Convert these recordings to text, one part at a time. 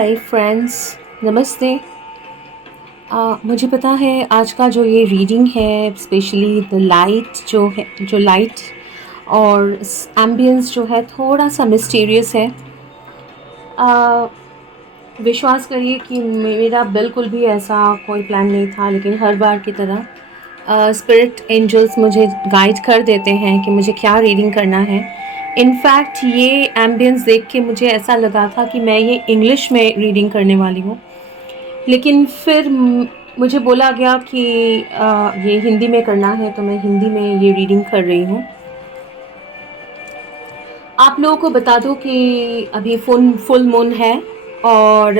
Hi friends, नमस्ते। मुझे पता है आज का जो ये रीडिंग है स्पेशली द लाइट जो है, जो लाइट और एम्बियंस जो है थोड़ा सा मिस्टीरियस है। अ, विश्वास करिए कि मेरा बिल्कुल भी ऐसा कोई प्लान नहीं था, लेकिन हर बार की तरह स्पिरिट एंजल्स मुझे गाइड कर देते हैं कि मुझे क्या रीडिंग करना है। इनफैक्ट ये एम्बियंस देख के मुझे ऐसा लगा था कि मैं ये इंग्लिश में रीडिंग करने वाली हूँ, लेकिन फिर मुझे बोला गया कि ये हिंदी में करना है, तो मैं हिंदी में ये रीडिंग कर रही हूँ। आप लोगों को बता दूँ कि अभी फुल मून है और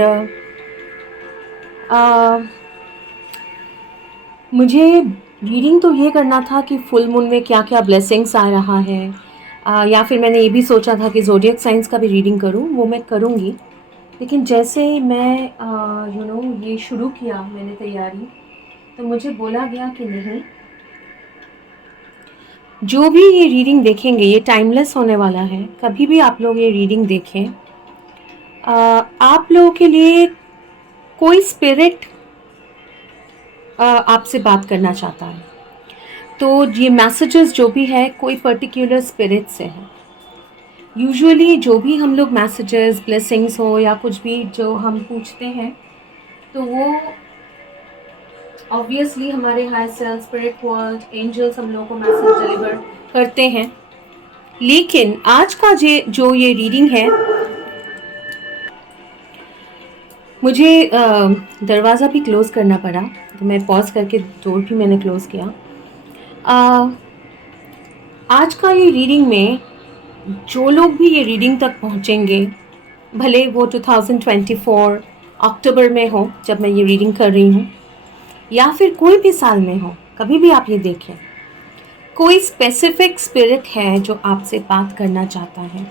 अ, मुझे रीडिंग तो ये करना था कि फुल मून में क्या क्या ब्लेसिंग्स आ रहा है, या फिर मैंने ये भी सोचा था कि ज़ोडिएक साइंस का भी रीडिंग करूँ, वो मैं करूँगी। लेकिन जैसे ही मैं ये शुरू किया मैंने तैयारी, तो मुझे बोला गया कि नहीं, जो भी ये रीडिंग देखेंगे ये टाइमलेस होने वाला है। कभी भी आप लोग ये रीडिंग देखें, आप लोगों के लिए कोई स्पिरिट आपसे बात करना चाहता है, तो ये मैसेजेस जो भी है कोई पर्टिकुलर स्पिरिट से है। यूजुअली जो भी हम लोग मैसेजेस, ब्लेसिंग्स हो या कुछ भी जो हम पूछते हैं, तो वो ऑब्वियसली हमारे high self, spirit world, angels हम लोगों को मैसेज डिलीवर करते हैं। लेकिन आज का जो ये रीडिंग है, मुझे दरवाज़ा भी क्लोज़ करना पड़ा, तो मैं पॉज़ करके डोर भी मैंने क्लोज़ किया। आज का ये रीडिंग में जो लोग भी ये रीडिंग तक पहुँचेंगे, भले वो 2024 अक्टूबर में हो जब मैं ये रीडिंग कर रही हूँ, या फिर कोई भी साल में हो, कभी भी आप ये देखें, कोई स्पेसिफिक स्पिरिट है जो आपसे बात करना चाहता है।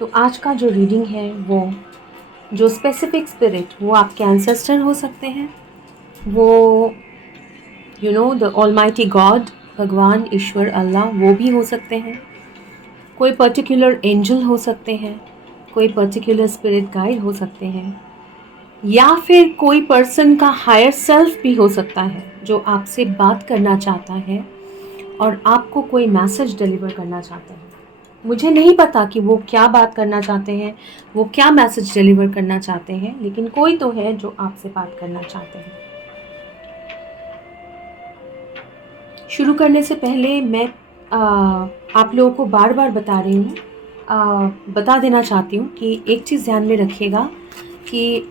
तो आज का जो रीडिंग है, वो जो स्पेसिफिक स्पिरिट, वो आपके एंसेस्टर हो सकते हैं, वो द ऑलमाइटी गॉड, भगवान, ईश्वर, अल्लाह, वो भी हो सकते हैं। कोई पर्टिकुलर एंजल हो सकते हैं, कोई पर्टिकुलर स्पिरिट गाइड हो सकते हैं, या फिर कोई पर्सन का हायर सेल्फ भी हो सकता है जो आपसे बात करना चाहता है और आपको कोई मैसेज डिलीवर करना चाहता है। मुझे नहीं पता कि वो क्या बात करना चाहते हैं, वो क्या मैसेज डिलीवर करना चाहते हैं, लेकिन कोई तो है जो आपसे बात करना चाहते हैं। शुरू करने से पहले मैं आप लोगों को बार बार बता रही हूँ, बता देना चाहती हूँ कि एक चीज़ ध्यान में रखिएगा कि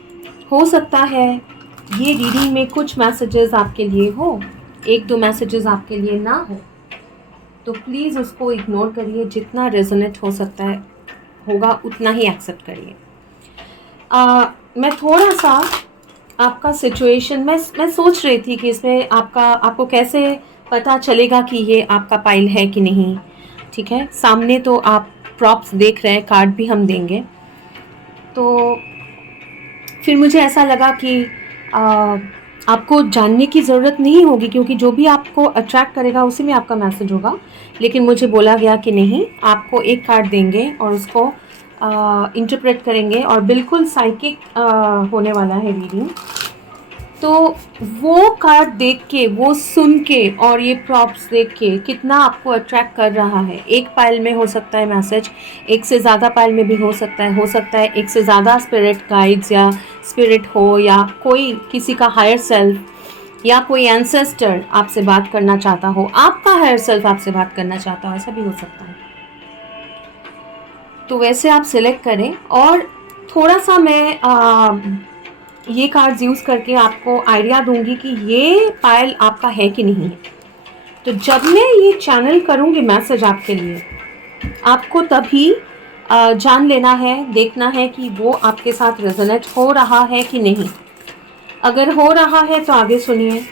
हो सकता है ये रीडिंग में कुछ मैसेजेस आपके लिए हो, एक दो मैसेजेस आपके लिए ना हो, तो प्लीज़ उसको इग्नोर करिए। जितना रेजोनेट हो सकता है होगा उतना ही एक्सेप्ट करिए। मैं थोड़ा सा आपका सिचुएशन, मैं सोच रही थी कि इसमें आपको कैसे पता चलेगा कि ये आपका पाइल है कि नहीं। ठीक है, सामने तो आप प्रॉप्स देख रहे हैं, कार्ड भी हम देंगे। तो फिर मुझे ऐसा लगा कि आपको जानने की ज़रूरत नहीं होगी, क्योंकि जो भी आपको अट्रैक्ट करेगा उसी में आपका मैसेज होगा। लेकिन मुझे बोला गया कि नहीं, आपको एक कार्ड देंगे और उसको इंटरप्रेट करेंगे, और बिल्कुल साइकिक होने वाला है रीडिंग। तो वो कार्ड देख के, वो सुन के और ये प्रॉप्स देख के कितना आपको अट्रैक्ट कर रहा है। एक पाइल में हो सकता है मैसेज, एक से ज़्यादा पाइल में भी हो सकता है एक से ज़्यादा स्पिरिट गाइड्स या स्पिरिट हो, या कोई किसी का हायर सेल्फ या कोई एंसेस्टर आपसे बात करना चाहता हो, आपका हायर सेल्फ आपसे बात करना चाहता हो, ऐसा भी हो सकता है। तो वैसे आप सिलेक्ट करें, और थोड़ा सा मैं ये कार्ड्स यूज़ करके आपको आइडिया दूंगी कि ये पाइल आपका है कि नहीं है। तो जब मैं ये चैनल करूंगी मैसेज आपके लिए, आपको तभी जान लेना है, देखना है कि वो आपके साथ रेजोनेट हो रहा है कि नहीं। अगर हो रहा है तो आगे सुनिए,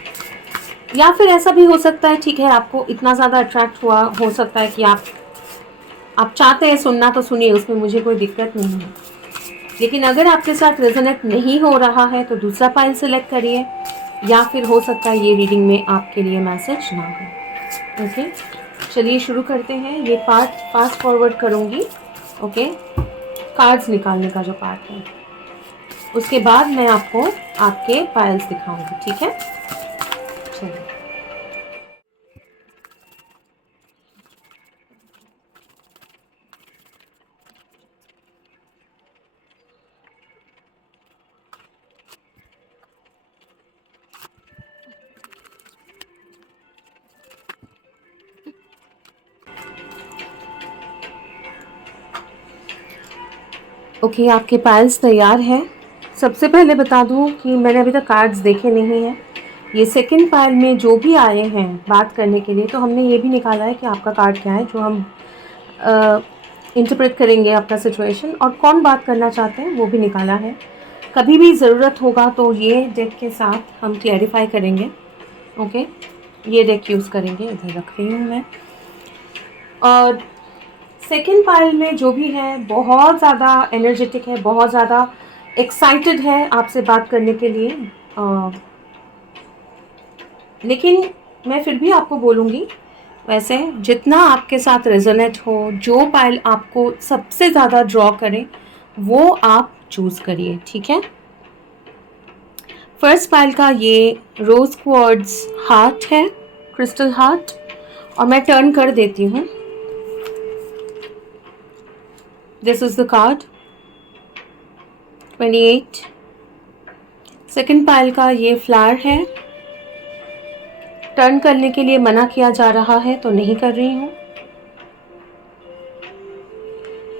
या फिर ऐसा भी हो सकता है, ठीक है, आपको इतना ज़्यादा अट्रैक्ट हुआ, हो सकता है कि आप चाहते हैं सुनना तो सुनिए, उसमें मुझे कोई दिक्कत नहीं है। लेकिन अगर आपके साथ रेजोनेट नहीं हो रहा है तो दूसरा पाइल सेलेक्ट करिए, या फिर हो सकता है ये रीडिंग में आपके लिए मैसेज ना हो। ओके, चलिए शुरू करते हैं। ये पार्ट फास्ट फॉरवर्ड करूँगी। ओके, कार्ड्स निकालने का जो पार्ट है। उसके बाद मैं आपको आपके पायल्स दिखाऊंगी, ठीक है? चलिए। ओके, आपके पायल्स तैयार हैं। सबसे पहले बता दूं कि मैंने अभी तक कार्ड्स देखे नहीं हैं। ये सेकंड पायल में जो भी आए हैं बात करने के लिए, तो हमने ये भी निकाला है कि आपका कार्ड क्या है, जो हम इंटरप्रेट करेंगे आपका सिचुएशन, और कौन बात करना चाहते हैं वो भी निकाला है। कभी भी ज़रूरत होगा तो ये डेक के साथ हम क्लैरिफाई करेंगे। ओके, ये डेक यूज़ करेंगे, इधर रख रही हूँ मैं। और सेकेंड पाइल में जो भी है बहुत ज़्यादा एनर्जेटिक है, बहुत ज़्यादा एक्साइटेड है आपसे बात करने के लिए। लेकिन मैं फिर भी आपको बोलूँगी, वैसे जितना आपके साथ रेजोनेट हो, जो पाइल आपको सबसे ज़्यादा ड्रॉ करे वो आप चूज़ करिए, ठीक है? फर्स्ट पाइल का ये रोज़ क्वार्ट्ज हार्ट है, क्रिस्टल हार्ट, और मैं टर्न कर देती हूँ। This is the card 28। Second pile का ये फ्लावर है, टर्न करने के लिए मना किया जा रहा है तो नहीं कर रही हूँ।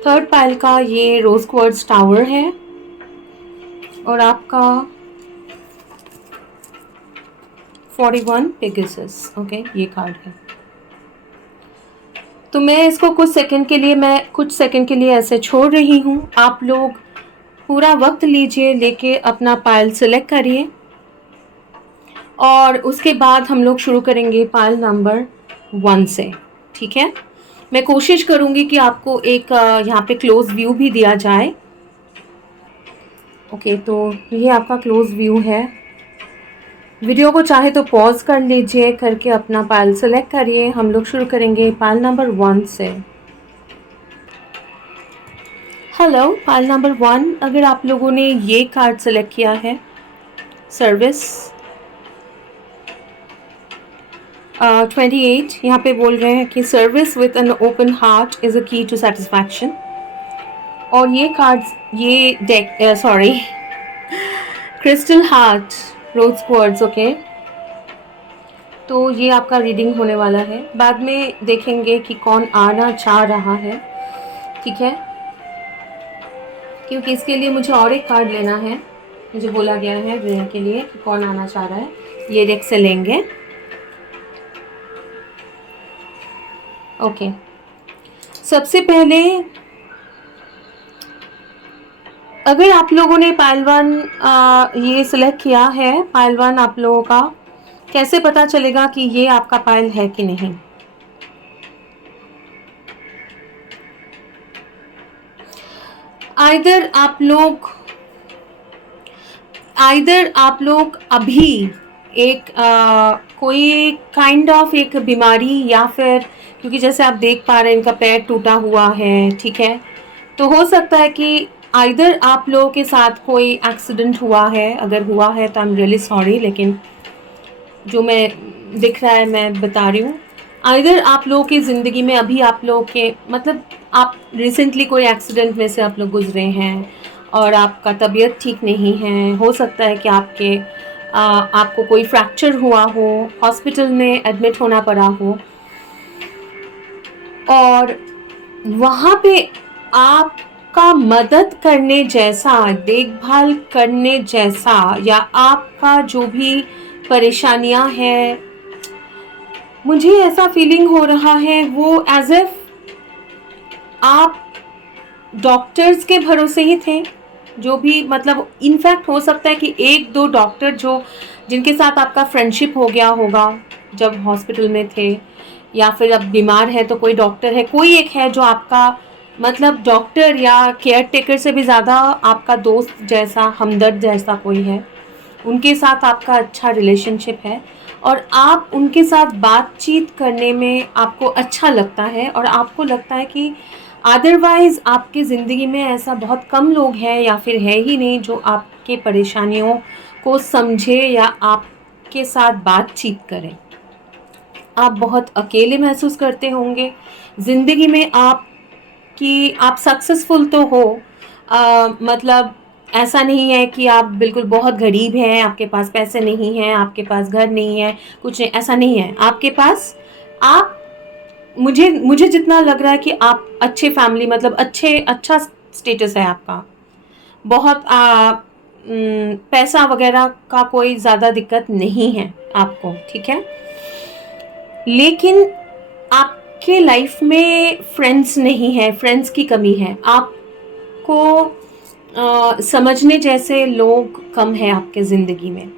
थर्ड पाइल का ये रोज क्वार्ट्ज टावर है, और आपका 41 पेगासस। ओके, ये कार्ड है। तो मैं इसको कुछ सेकंड के लिए ऐसे छोड़ रही हूँ। आप लोग पूरा वक्त लीजिए, लेके अपना पाइल सिलेक्ट करिए, और उसके बाद हम लोग शुरू करेंगे पाइल नंबर 1 से, ठीक है? मैं कोशिश करूंगी कि आपको एक यहाँ पे क्लोज व्यू भी दिया जाए। ओके, तो ये आपका क्लोज व्यू है। वीडियो को चाहे तो पॉज कर लीजिए, करके अपना पाइल सेलेक्ट करिए। हम लोग शुरू करेंगे पाइल नंबर 1 से। हेलो, पाइल नंबर 1, अगर आप लोगों ने ये कार्ड सेलेक्ट किया है, सर्विस 28, यहाँ पे बोल रहे हैं कि service with an open heart is a की टू सेटिस्फैक्शन। और ये कार्ड्स, ये डेक सॉरी क्रिस्टल हार्ट रोज क्वार्ट्ज। ओके, तो ये आपका रीडिंग होने वाला है। बाद में देखेंगे कि कौन आना चाह रहा है, ठीक है? क्योंकि इसके लिए मुझे और एक कार्ड लेना है, मुझे बोला गया है लेने के लिए कि कौन आना चाह रहा है। ये डेक से लेंगे। ओके, सबसे पहले अगर आप लोगों ने पाइल 1 ये सिलेक्ट किया है, पाइल 1 आप लोगों का कैसे पता चलेगा कि ये आपका पाइल है कि नहीं? आइदर आप लोग अभी एक कोई काइंड ऑफ एक बीमारी, या फिर क्योंकि जैसे आप देख पा रहे हैं इनका पैर टूटा हुआ है, ठीक है? तो हो सकता है कि आइदर आप लोगों के साथ कोई एक्सीडेंट हुआ है। अगर हुआ है तो आई एम रियली सॉरी, लेकिन जो मैं दिख रहा है मैं बता रही हूँ। आइदर आप लोगों की ज़िंदगी में अभी आप लोगों के मतलब आप रिसेंटली कोई एक्सीडेंट में से आप लोग गुजरे हैं और आपका तबीयत ठीक नहीं है। हो सकता है कि आपको कोई फ्रैक्चर हुआ हो, हॉस्पिटल में एडमिट होना पड़ा हो, और वहाँ पे आपका मदद करने जैसा, देखभाल करने जैसा, या आपका जो भी परेशानियां हैं, मुझे ऐसा फीलिंग हो रहा है वो एज इफ आप डॉक्टर्स के भरोसे ही थे। जो भी मतलब इनफैक्ट हो सकता है कि एक दो डॉक्टर जिनके साथ आपका फ्रेंडशिप हो गया होगा जब हॉस्पिटल में थे, या फिर अब बीमार है तो कोई डॉक्टर है, कोई एक है जो आपका मतलब डॉक्टर या केयर टेकर से भी ज़्यादा आपका दोस्त जैसा, हमदर्द जैसा कोई है। उनके साथ आपका अच्छा रिलेशनशिप है और आप उनके साथ बातचीत करने में आपको अच्छा लगता है, और आपको लगता है कि अदरवाइज़ आपकी ज़िंदगी में ऐसा बहुत कम लोग हैं या फिर है ही नहीं जो आपके परेशानियों को समझे या आपके साथ बातचीत करे। आप बहुत अकेले महसूस करते होंगे ज़िंदगी में। आप सक्सेसफुल तो हो, मतलब ऐसा नहीं है कि आप बिल्कुल बहुत गरीब हैं, आपके पास पैसे नहीं हैं, आपके पास घर नहीं है, कुछ नहीं, ऐसा नहीं है आपके पास। आप मुझे मुझे जितना लग रहा है कि आप अच्छे फैमिली, मतलब अच्छा स्टेटस है आपका। बहुत पैसा वगैरह का कोई ज़्यादा दिक्कत नहीं है आपको, ठीक है। लेकिन आपके लाइफ में फ्रेंड्स नहीं है, फ्रेंड्स की कमी है। आपको समझने जैसे लोग कम है आपके ज़िंदगी में।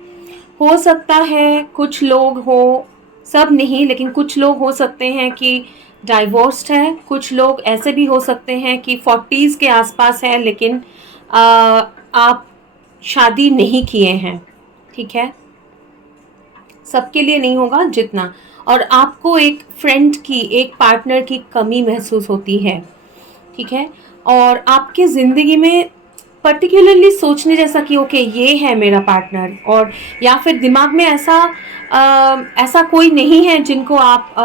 हो सकता है कुछ लोग हो, सब नहीं, लेकिन कुछ लोग हो सकते हैं कि डाइवोर्स्ड है, कुछ लोग ऐसे भी हो सकते हैं कि 40s के आसपास है, लेकिन आप शादी नहीं किए हैं, ठीक है। सबके लिए नहीं होगा जितना। और आपको एक फ्रेंड की, एक पार्टनर की कमी महसूस होती है, ठीक है। और आपके ज़िंदगी में पर्टिकुलरली सोचने जैसा कि ओके ये है मेरा पार्टनर, और या फिर दिमाग में ऐसा कोई नहीं है जिनको आप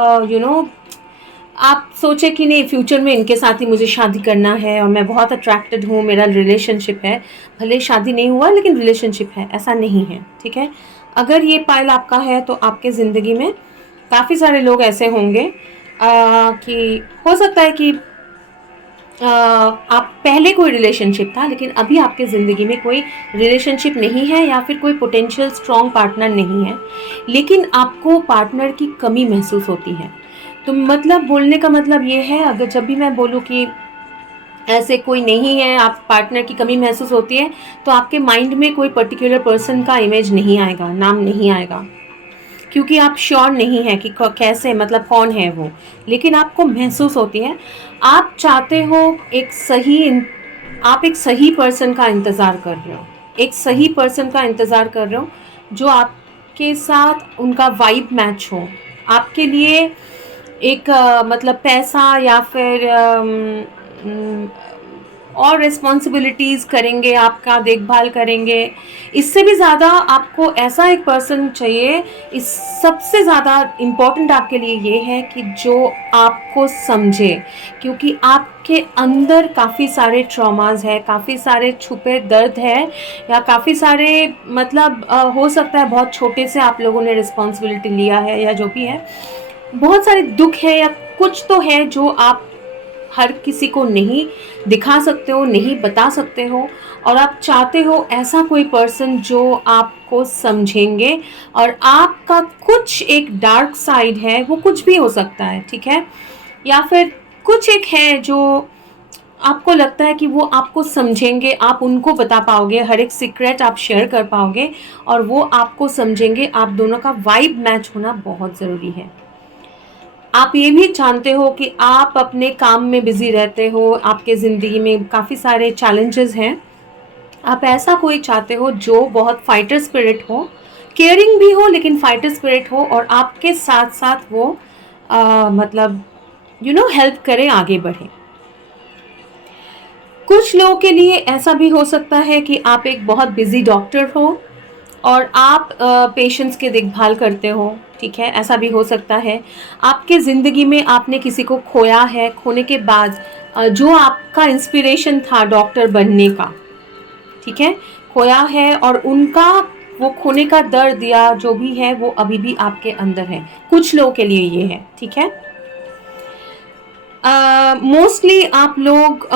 आप सोचे कि नहीं फ्यूचर में इनके साथ ही मुझे शादी करना है और मैं बहुत अट्रैक्टेड हूँ, मेरा रिलेशनशिप है, भले शादी नहीं हुआ लेकिन रिलेशनशिप है, ऐसा नहीं है, ठीक है। अगर ये पाइल आपका है तो आपके ज़िंदगी में काफ़ी सारे लोग ऐसे होंगे कि हो सकता है कि आप पहले कोई रिलेशनशिप था लेकिन अभी आपके ज़िंदगी में कोई रिलेशनशिप नहीं है, या फिर कोई पोटेंशियल स्ट्रॉन्ग पार्टनर नहीं है, लेकिन आपको पार्टनर की कमी महसूस होती है। तो मतलब बोलने का मतलब ये है, अगर जब भी मैं बोलूँ कि ऐसे कोई नहीं है, आप पार्टनर की कमी महसूस होती है, तो आपके माइंड में कोई पर्टिकुलर पर्सन का इमेज नहीं आएगा, नाम नहीं आएगा, क्योंकि आप श्योर नहीं है कि कैसे, मतलब कौन है वो, लेकिन आपको महसूस होती है। आप चाहते हो आप एक सही पर्सन का इंतज़ार कर रहे हो, एक सही पर्सन का इंतज़ार कर रहे हो जो आपके साथ उनका वाइब मैच हो। आपके लिए एक मतलब पैसा या फिर और रिस्पॉन्सिबिलिटीज़ करेंगे, आपका देखभाल करेंगे। इससे भी ज़्यादा आपको ऐसा एक पर्सन चाहिए, इस सबसे ज़्यादा इम्पॉर्टेंट आपके लिए ये है कि जो आपको समझे, क्योंकि आपके अंदर काफ़ी सारे ट्रॉमास है, काफ़ी सारे छुपे दर्द है, या काफ़ी सारे मतलब हो सकता है बहुत छोटे से आप लोगों ने रिस्पॉन्सिबिलिटी लिया है, या जो भी है, बहुत सारे दुख है या कुछ तो है जो आप हर किसी को नहीं दिखा सकते हो, नहीं बता सकते हो, और आप चाहते हो ऐसा कोई पर्सन जो आपको समझेंगे। और आपका कुछ एक डार्क साइड है, वो कुछ भी हो सकता है, ठीक है, या फिर कुछ एक है जो आपको लगता है कि वो आपको समझेंगे, आप उनको बता पाओगे, हर एक सीक्रेट आप शेयर कर पाओगे और वो आपको समझेंगे। आप दोनों का वाइब मैच होना बहुत ज़रूरी है। आप ये भी जानते हो कि आप अपने काम में बिज़ी रहते हो, आपके ज़िंदगी में काफ़ी सारे चैलेंजेस हैं। आप ऐसा कोई चाहते हो जो बहुत फाइटर स्पिरिट हो, केयरिंग भी हो लेकिन फाइटर स्पिरिट हो, और आपके साथ साथ वो मतलब हेल्प करे, आगे बढ़े। कुछ लोगों के लिए ऐसा भी हो सकता है कि आप एक बहुत बिज़ी डॉक्टर हो और आप पेशेंट्स के देखभाल करते हो, ठीक है, ऐसा भी हो सकता है। आपके ज़िंदगी में आपने किसी को खोया है, खोने के बाद जो आपका इंस्पिरेशन था डॉक्टर बनने का, ठीक है, खोया है, और उनका वो खोने का दर्द या जो भी है वो अभी भी आपके अंदर है। कुछ लोगों के लिए ये है, ठीक है। मोस्टली आप लोग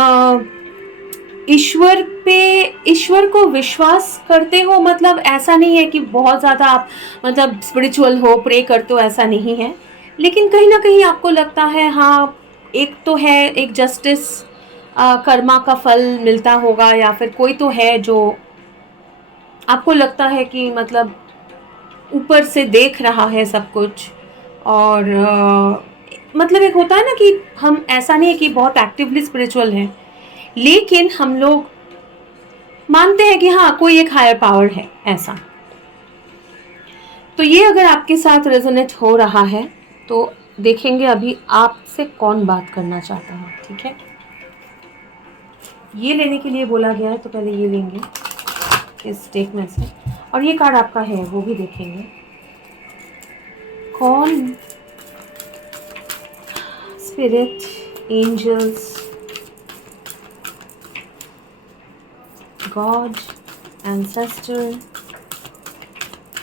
ईश्वर को विश्वास करते हो, मतलब ऐसा नहीं है कि बहुत ज़्यादा आप मतलब स्पिरिचुअल हो, प्रे करते हो, ऐसा नहीं है, लेकिन कहीं ना कहीं आपको लगता है हाँ एक तो है, एक जस्टिस, कर्मा का फल मिलता होगा, या फिर कोई तो है जो आपको लगता है कि मतलब ऊपर से देख रहा है सब कुछ। और मतलब एक होता है ना कि हम, ऐसा नहीं है कि बहुत एक्टिवली स्पिरिचुअल हैं, लेकिन हम लोग मानते हैं कि हाँ कोई एक हायर पावर है, ऐसा। तो ये अगर आपके साथ रेजोनेट हो रहा है तो देखेंगे अभी आपसे कौन बात करना चाहता है, ठीक है। ये लेने के लिए बोला गया है तो पहले ये लेंगे। इस डेक में से, और ये कार्ड आपका है वो भी देखेंगे। कौन स्पिरिट, एंजल्स, गॉड, एंसेस्टर,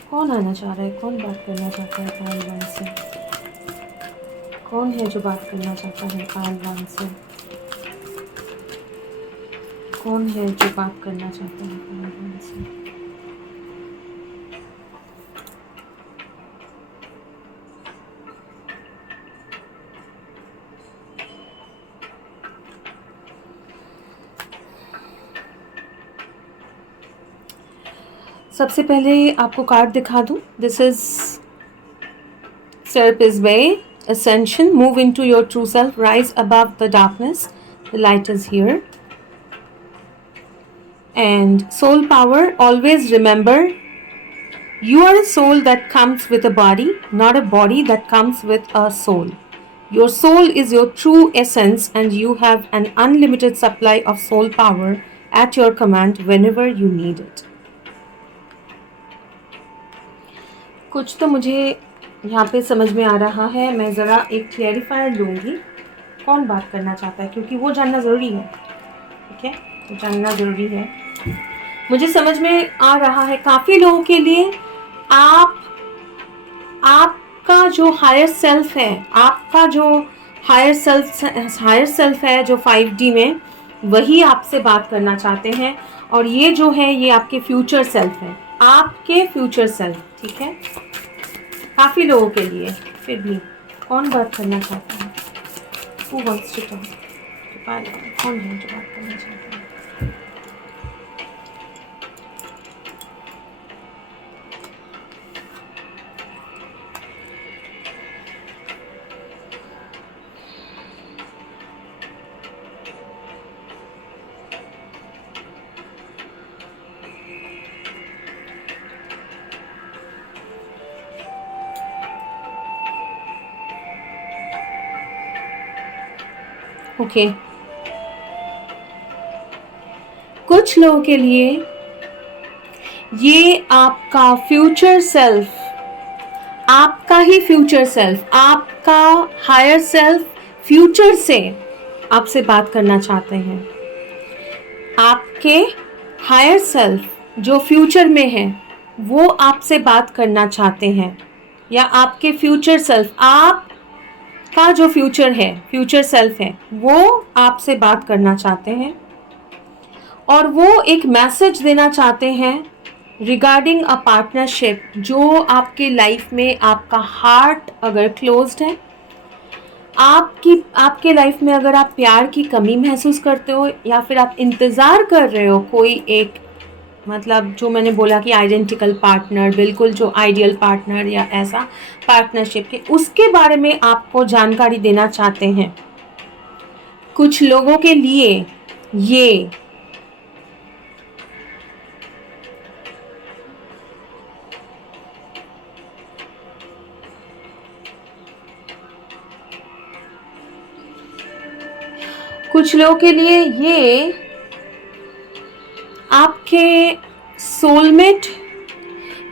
कौन आना चाह रहा है, कौन बात करना चाहता है पायल 1 से? कौन है जो बात करना चाहता है पायल 1 से? कौन है जो बात करना चाहता है पायल 1 से? सबसे पहले आपको कार्ड दिखा दूं। This is Serapis Way, Ascension, move into your true self, rise above the darkness, the light is here. And soul power, always remember, you are a soul that comes with a body, not a body that comes with a soul. Your soul is your true essence and you have an unlimited supply of soul power at your command whenever you need it. कुछ तो मुझे यहाँ पे समझ में आ रहा है, मैं ज़रा एक क्लैरिफायर लूँगी कौन बात करना चाहता है, क्योंकि वो जानना ज़रूरी है। ठीक है, वो जानना ज़रूरी है। मुझे समझ में आ रहा है काफ़ी लोगों के लिए आपका जो हायर सेल्फ है, आपका जो हायर सेल्फ है जो 5D में, वही आपसे बात करना चाहते हैं। और ये जो है ये आपके फ्यूचर सेल्फ है, आपके फ्यूचर सेल्फ। ठीक है, काफ़ी लोगों के लिए। फिर भी कौन बात करना चाहता है? Who wants to talk? कौन है जो बात करना चाहता है? ओके, कुछ लोगों के लिए ये आपका फ्यूचर सेल्फ, आपका ही फ्यूचर सेल्फ, आपका हायर सेल्फ फ्यूचर से आपसे बात करना चाहते हैं। आपके हायर सेल्फ जो फ्यूचर में है वो आपसे बात करना चाहते हैं, या आपके फ्यूचर सेल्फ, आप का जो फ्यूचर है, फ्यूचर सेल्फ है, वो आपसे बात करना चाहते हैं। और वो एक मैसेज देना चाहते हैं रिगार्डिंग अ पार्टनरशिप जो आपके लाइफ में, आपका हार्ट अगर क्लोज्ड है, आपके लाइफ में अगर आप प्यार की कमी महसूस करते हो, या फिर आप इंतज़ार कर रहे हो कोई एक, मतलब जो मैंने बोला कि आइडेंटिकल पार्टनर, बिल्कुल जो आइडियल पार्टनर या ऐसा पार्टनरशिप के, उसके बारे में आपको जानकारी देना चाहते हैं। कुछ लोगों के लिए ये आपके सोलमेट,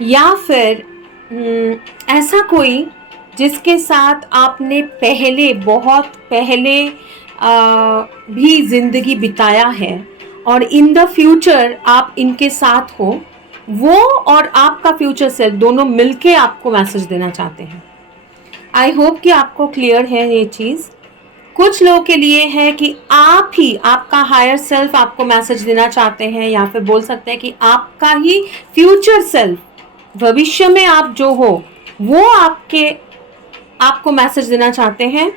या फिर ऐसा कोई जिसके साथ आपने पहले, बहुत पहले भी ज़िंदगी बिताया है, और इन द फ्यूचर आप इनके साथ हो, वो और आपका फ्यूचर सेल्फ दोनों मिलके आपको मैसेज देना चाहते हैं। आई होप कि आपको क्लियर है ये चीज़। कुछ लोगों के लिए है कि आप ही, आपका हायर सेल्फ आपको मैसेज देना चाहते हैं, या फिर बोल सकते हैं कि आपका ही फ्यूचर सेल्फ, भविष्य में आप जो हो, वो आपको मैसेज देना चाहते हैं।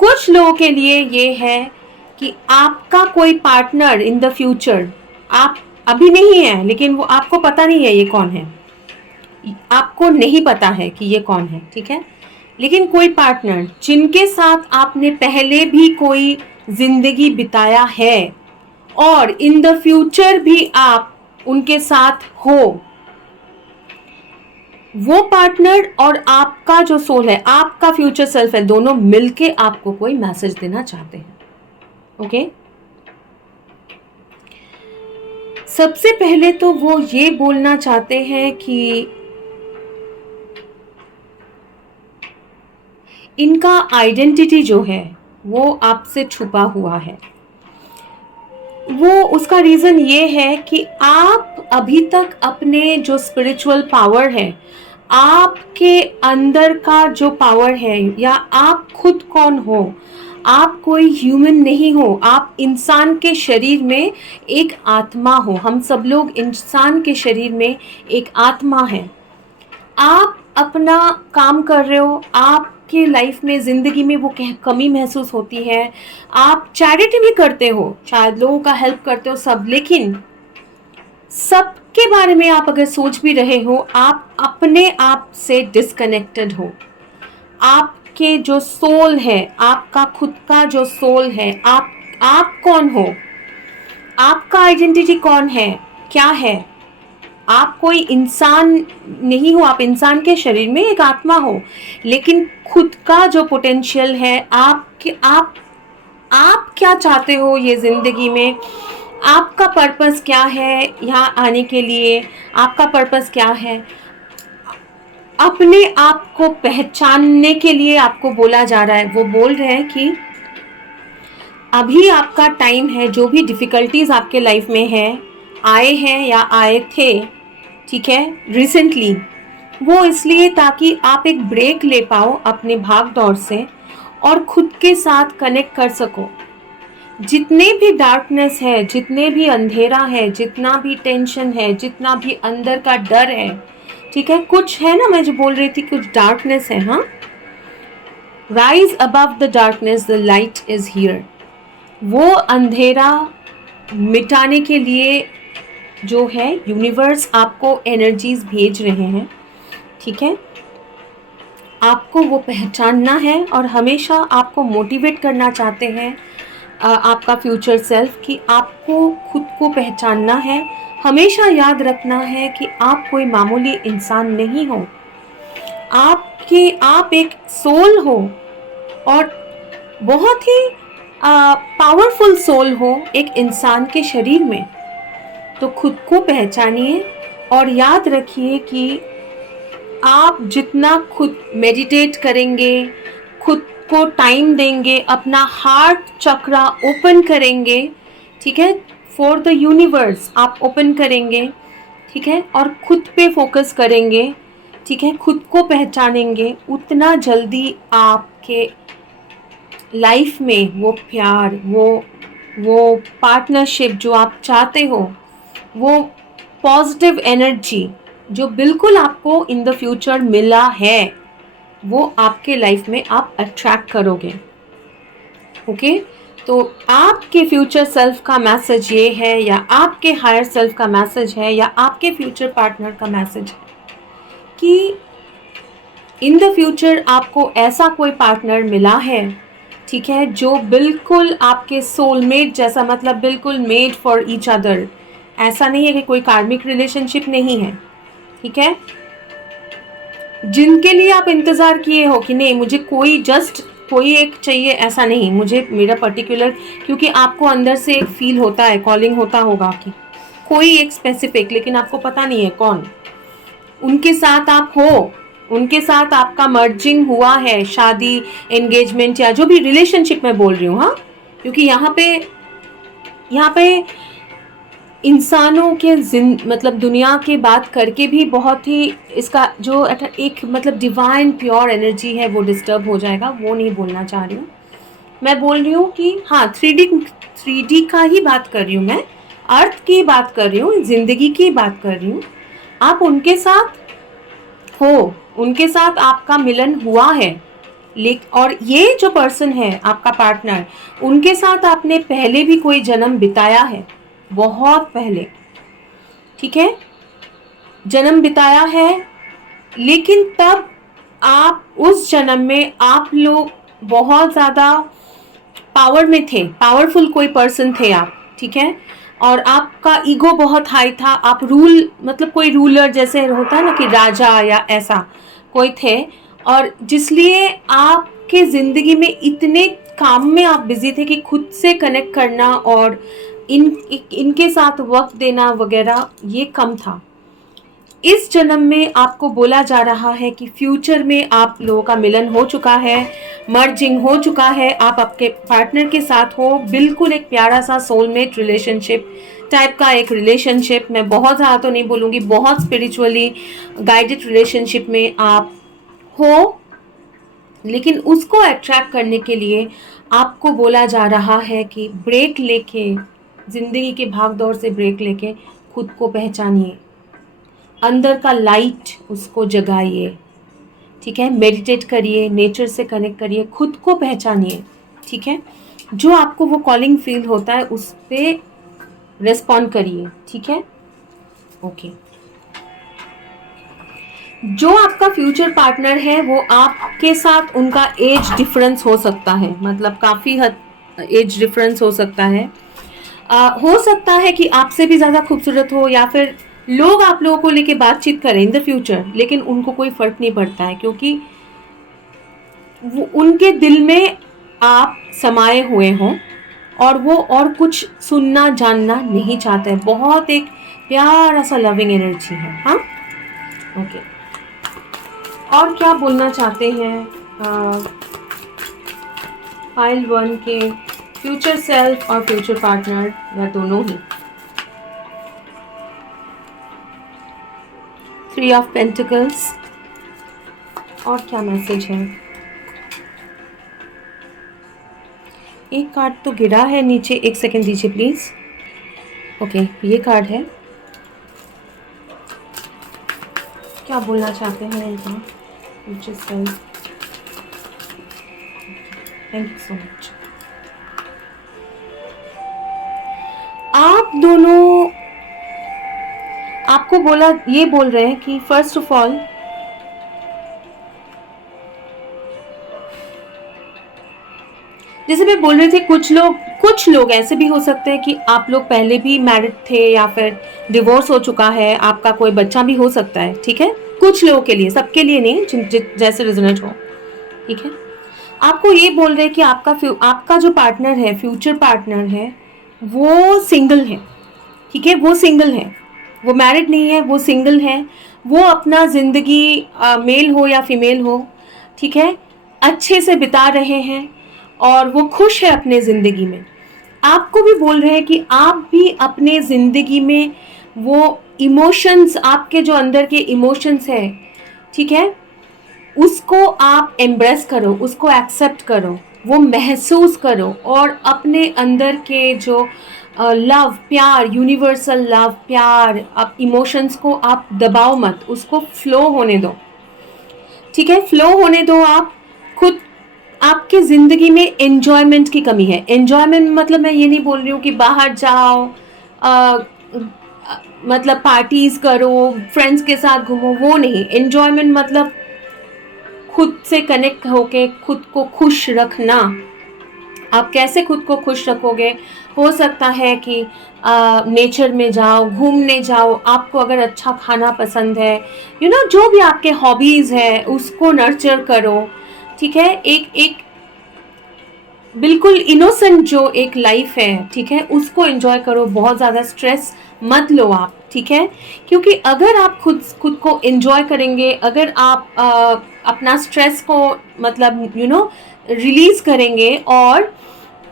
कुछ लोगों के लिए ये है कि आपका कोई पार्टनर इन द फ्यूचर, आप अभी नहीं है, लेकिन वो आपको पता नहीं है ये कौन है, आपको नहीं पता है कि ये कौन है। ठीक है, लेकिन कोई पार्टनर जिनके साथ आपने पहले भी कोई जिंदगी बिताया है, और इन द फ्यूचर भी आप उनके साथ हो, वो पार्टनर और आपका जो सोल है, आपका फ्यूचर सेल्फ है, दोनों मिलके आपको कोई मैसेज देना चाहते हैं। ओके, सबसे पहले तो वो ये बोलना चाहते हैं कि इनका आइडेंटिटी जो है वो आपसे छुपा हुआ है। वो उसका रीज़न ये है कि आप अभी तक अपने जो स्पिरिचुअल पावर है, आपके अंदर का जो पावर है, या आप खुद कौन हो, आप कोई ह्यूमन नहीं हो, आप इंसान के शरीर में एक आत्मा हो। हम सब लोग इंसान के शरीर में एक आत्मा है। आप अपना काम कर रहे हो, आपके लाइफ में ज़िंदगी में वो कमी महसूस होती है, आप चैरिटी भी करते हो, शायद लोगों का हेल्प करते हो सब, लेकिन सबके बारे में आप अगर सोच भी रहे हो, आप अपने आप से डिस्कनेक्टेड हो। आपके जो सोल है, आपका खुद का जो सोल है, आप कौन हो, आपका आइडेंटिटी कौन है, क्या है। आप कोई इंसान नहीं हो, आप इंसान के शरीर में एक आत्मा हो, लेकिन खुद का जो पोटेंशियल है, आप क्या चाहते हो ये ज़िंदगी में, आपका पर्पस क्या है यहाँ आने के लिए, आपका पर्पस क्या है, अपने आप को पहचानने के लिए आपको बोला जा रहा है। वो बोल रहे हैं कि अभी आपका टाइम है, जो भी डिफ़िकल्टीज़ आपके लाइफ में है, आए हैं या आए थे, ठीक है, रिसेंटली, वो इसलिए ताकि आप एक ब्रेक ले पाओ अपने भाग दौड़ से और खुद के साथ कनेक्ट कर सको। जितने भी डार्कनेस है, जितने भी अंधेरा है, जितना भी टेंशन है, जितना भी अंदर का डर है, ठीक है, कुछ है ना, मैं जो बोल रही थी कुछ डार्कनेस है, हाँ, rise above the darkness the light is here. वो अंधेरा मिटाने के लिए जो है यूनिवर्स आपको एनर्जीज भेज रहे हैं, ठीक है। आपको वो पहचानना है और हमेशा आपको मोटिवेट करना चाहते हैं आपका फ्यूचर सेल्फ, कि आपको खुद को पहचानना है। हमेशा याद रखना है कि आप कोई मामूली इंसान नहीं हो, आप एक सोल हो, और बहुत ही पावरफुल सोल हो एक इंसान के शरीर में। तो खुद को पहचानिए और याद रखिए कि आप जितना खुद मेडिटेट करेंगे, खुद को टाइम देंगे, अपना हार्ट चक्रा ओपन करेंगे, ठीक है, फॉर द यूनिवर्स आप ओपन करेंगे, ठीक है, और खुद पे फोकस करेंगे, ठीक है, खुद को पहचानेंगे, उतना जल्दी आपके लाइफ में वो प्यार, वो पार्टनरशिप जो आप चाहते हो, वो पॉजिटिव एनर्जी जो बिल्कुल आपको इन द फ्यूचर मिला है, वो आपके लाइफ में आप अट्रैक्ट करोगे। ओके, तो आपके फ्यूचर सेल्फ का मैसेज ये है, या आपके हायर सेल्फ का मैसेज है, या आपके फ्यूचर पार्टनर का मैसेज है कि इन द फ्यूचर आपको ऐसा कोई पार्टनर मिला है, ठीक है, जो बिल्कुल आपके सोलमेट जैसा, मतलब बिल्कुल मेड फॉर ईच अदर। ऐसा नहीं है कि कोई कार्मिक रिलेशनशिप नहीं है, ठीक है, जिनके लिए आप इंतज़ार किए हो कि नहीं मुझे कोई जस्ट कोई एक चाहिए, ऐसा नहीं, मुझे मेरा पर्टिकुलर, क्योंकि आपको अंदर से एक फील होता है, कॉलिंग होता होगा कि कोई एक स्पेसिफिक, लेकिन आपको पता नहीं है कौन, उनके साथ आप हो, उनके साथ आपका मर्जिंग हुआ है, शादी, एंगेजमेंट, या जो भी रिलेशनशिप मैं बोल रही हूँ, हाँ, क्योंकि यहाँ पे इंसानों के मतलब दुनिया की बात करके भी बहुत ही इसका जो एक मतलब डिवाइन प्योर एनर्जी है वो डिस्टर्ब हो जाएगा, वो नहीं बोलना चाह रही हूँ। मैं बोल रही हूँ कि हाँ, 3D का ही बात कर रही हूँ मैं, अर्थ की बात कर रही हूँ, ज़िंदगी की बात कर रही हूँ। आप उनके साथ हो, उनके साथ आपका मिलन हुआ है, और ये जो पर्सन है आपका पार्टनर, उनके साथ आपने पहले भी कोई जन्म बिताया है, बहुत पहले, ठीक है, जन्म बिताया है, लेकिन तब आप उस जन्म में आप लोग बहुत ज़्यादा पावर में थे, पावरफुल कोई पर्सन थे आप, ठीक है, और आपका ईगो बहुत हाई था, आप मतलब कोई रूलर जैसे होता है ना कि राजा या ऐसा कोई थे, और जिसलिए आपके ज़िंदगी में इतने काम में आप बिजी थे कि खुद से कनेक्ट करना और इनके साथ वक्त देना वगैरह ये कम था। इस जन्म में आपको बोला जा रहा है कि फ्यूचर में आप लोगों का मिलन हो चुका है, मर्जिंग हो चुका है, आप आपके पार्टनर के साथ हो, बिल्कुल एक प्यारा सा सोलमेट रिलेशनशिप टाइप का एक रिलेशनशिप, मैं बहुत ज़्यादा तो नहीं बोलूँगी, बहुत स्पिरिचुअली गाइडेड रिलेशनशिप में आप हो। लेकिन उसको अट्रैक्ट करने के लिए आपको बोला जा रहा है कि ब्रेक लेके, ज़िंदगी के भाग दौड़ से ब्रेक लेके खुद को पहचानिए, अंदर का लाइट उसको जगाइए, ठीक है। मेडिटेट करिए, नेचर से कनेक्ट करिए, खुद को पहचानिए, ठीक है। जो आपको वो कॉलिंग फील होता है उस पर रिस्पॉन्ड करिए, ठीक है। ओके। जो आपका फ्यूचर पार्टनर है वो आपके साथ, उनका एज डिफरेंस हो सकता है, मतलब काफ़ी हद एज डिफरेंस हो सकता है। हो सकता है कि आपसे भी ज़्यादा खूबसूरत हो, या फिर लोग आप लोगों को लेके बातचीत करें इन द फ्यूचर, लेकिन उनको कोई फ़र्क नहीं पड़ता है, क्योंकि उनके दिल में आप समाये हुए हों और वो और कुछ सुनना जानना नहीं चाहते। बहुत एक प्यारा सा लविंग एनर्जी है। हाँ, ओके। और क्या बोलना चाहते हैं पाइल 1 के फ्यूचर सेल्फ और फ्यूचर पार्टनर, या दोनों ही? 3 ऑफ पेंटिकल्स, और क्या मैसेज है? एक कार्ड तो गिरा है नीचे, एक सेकंड दीजिए प्लीज। ओके, ये कार्ड है। क्या बोलना चाहते हैं इनका future self? Thank you so much. आप दोनों, आपको ये बोल रहे हैं कि फर्स्ट ऑफ ऑल जैसे मैं बोल रही थी, कुछ लोग ऐसे भी हो सकते हैं कि आप लोग पहले भी मैरिड थे या फिर डिवोर्स हो चुका है, आपका कोई बच्चा भी हो सकता है, ठीक है। कुछ लोगों के लिए, सबके लिए नहीं, जैसे रेजोनेट हो, ठीक है। आपको ये बोल रहे हैं कि आपका जो पार्टनर है, फ्यूचर पार्टनर है, वो सिंगल है, ठीक है। वो सिंगल है, वो मैरिड नहीं है, वो सिंगल है। वो अपना ज़िंदगी, मेल हो या फीमेल हो, ठीक है, अच्छे से बिता रहे हैं और वो खुश है अपने ज़िंदगी में। आपको भी बोल रहे हैं कि आप भी अपने ज़िंदगी में वो इमोशंस, आपके जो अंदर के इमोशंस है, ठीक है, उसको आप एम्ब्रेस करो, उसको एक्सेप्ट करो, वो महसूस करो, और अपने अंदर के जो लव, प्यार, यूनिवर्सल लव, प्यार, आप इमोशंस को आप दबाओ मत, उसको फ्लो होने दो, ठीक है। फ्लो होने दो। आप खुद, आपके ज़िंदगी में एन्जॉयमेंट की कमी है। एन्जॉयमेंट मतलब मैं ये नहीं बोल रही हूँ कि बाहर जाओ, मतलब पार्टीज़ करो, फ्रेंड्स के साथ घूमो, वो नहीं। एन्जॉयमेंट मतलब खुद से कनेक्ट होके खुद को खुश रखना। आप कैसे खुद को खुश रखोगे? हो सकता है कि नेचर में जाओ, घूमने जाओ, आपको अगर अच्छा खाना पसंद है, जो भी आपके हॉबीज़ है उसको नर्चर करो, ठीक है। एक बिल्कुल इनोसेंट जो एक लाइफ है, ठीक है, उसको एंजॉय करो। बहुत ज़्यादा स्ट्रेस मत लो आप, ठीक है। क्योंकि अगर आप खुद को एंजॉय करेंगे, अगर आप अपना स्ट्रेस को मतलब रिलीज़ करेंगे, और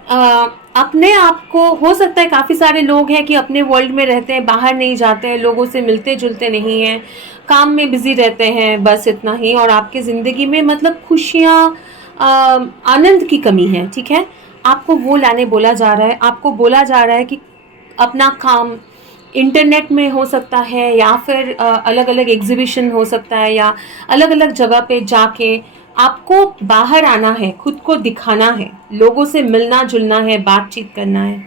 अपने आप को, हो सकता है काफ़ी सारे लोग हैं कि अपने वर्ल्ड में रहते हैं, बाहर नहीं जाते हैं, लोगों से मिलते जुलते नहीं हैं, काम में बिजी रहते हैं, बस इतना ही। और आपके ज़िंदगी में मतलब खुशियाँ, आनंद की कमी है, ठीक है। आपको वो लाने बोला जा रहा है। आपको बोला जा रहा है कि अपना काम इंटरनेट में हो सकता है, या फिर अलग अलग एग्जीबिशन हो सकता है, या अलग अलग जगह पे जाके आपको बाहर आना है, खुद को दिखाना है, लोगों से मिलना जुलना है, बातचीत करना है,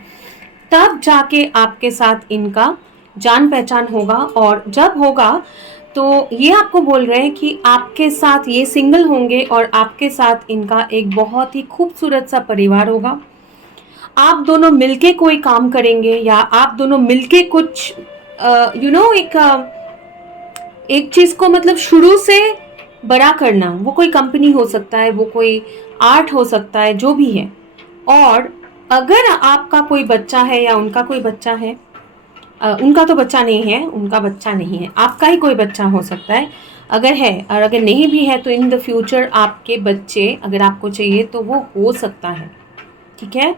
तब जाके आपके साथ इनका जान पहचान होगा। और जब होगा तो ये आपको बोल रहे हैं कि आपके साथ ये सिंगल होंगे और आपके साथ इनका एक बहुत ही खूबसूरत सा परिवार होगा। आप दोनों मिलके कोई काम करेंगे, या आप दोनों मिलके कुछ एक चीज़ को मतलब शुरू से बड़ा करना। वो कोई कंपनी हो सकता है, वो कोई आर्ट हो सकता है, जो भी है। और अगर आपका कोई बच्चा है या उनका कोई बच्चा है, उनका तो बच्चा नहीं है, उनका बच्चा नहीं है, आपका ही कोई बच्चा हो सकता है, अगर है और अगर नहीं भी है तो इन द फ्यूचर आपके बच्चे अगर आपको चाहिए तो वो हो सकता है। ठीक है,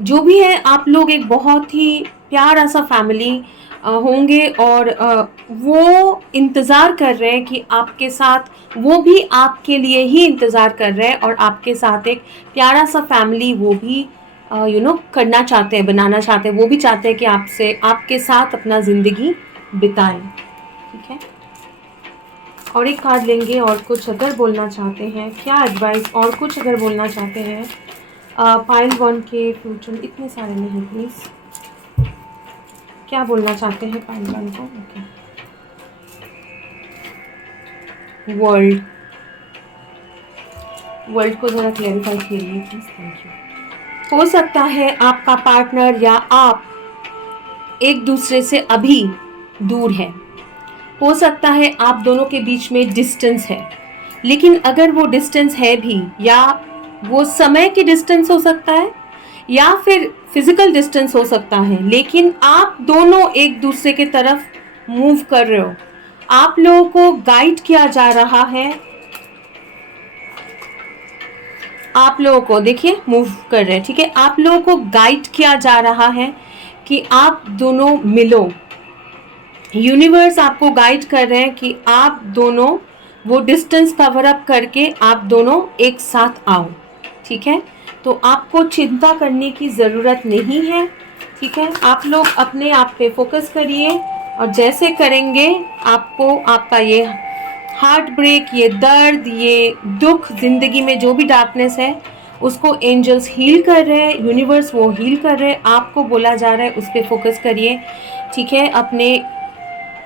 जो भी है आप लोग एक बहुत ही प्यारा सा फैमिली होंगे और वो इंतज़ार कर रहे हैं कि आपके साथ, वो भी आपके लिए ही इंतज़ार कर रहे हैं और आपके साथ एक प्यारा सा फैमिली वो भी करना चाहते हैं, बनाना चाहते हैं, वो भी चाहते हैं कि आपसे, आपके साथ अपना ज़िंदगी बिताएं। ठीक है, और एक कार्ड लेंगे और कुछ अगर बोलना चाहते हैं, क्या एडवाइस और कुछ अगर बोलना चाहते हैं पाइल 1 के फ्यूचर, इतने सारे नहीं प्लीज़, क्या बोलना चाहते हैं पाइल 1 को? ओके, वर्ल्ड, वर्ल्ड को ज़रा क्लैरिफाई कीजिए प्लीज़, थैंक यू। हो सकता है आपका पार्टनर या आप एक दूसरे से अभी दूर है, हो सकता है आप दोनों के बीच में डिस्टेंस है, लेकिन अगर वो डिस्टेंस है भी, या वो समय की डिस्टेंस हो सकता है या फिर फिजिकल डिस्टेंस हो सकता है, लेकिन आप दोनों एक दूसरे की तरफ मूव कर रहे हो, आप लोगों को गाइड किया जा रहा है, आप लोगों को देखिए मूव कर रहे हैं। ठीक है, आप लोगों को गाइड किया जा रहा है कि आप दोनों मिलो, यूनिवर्स आपको गाइड कर रहे हैं कि आप दोनों वो डिस्टेंस कवर अप करके आप दोनों एक साथ आओ। ठीक है, तो आपको चिंता करने की ज़रूरत नहीं है। ठीक है, आप लोग अपने आप पे फोकस करिए और जैसे करेंगे आपको आपका ये हार्ट ब्रेक, ये दर्द, ये दुख, ज़िंदगी में जो भी डार्कनेस है उसको एंजल्स हील कर रहे हैं, यूनिवर्स वो हील कर रहे हैं, आपको बोला जा रहा है उस पर फोकस करिए। ठीक है, अपने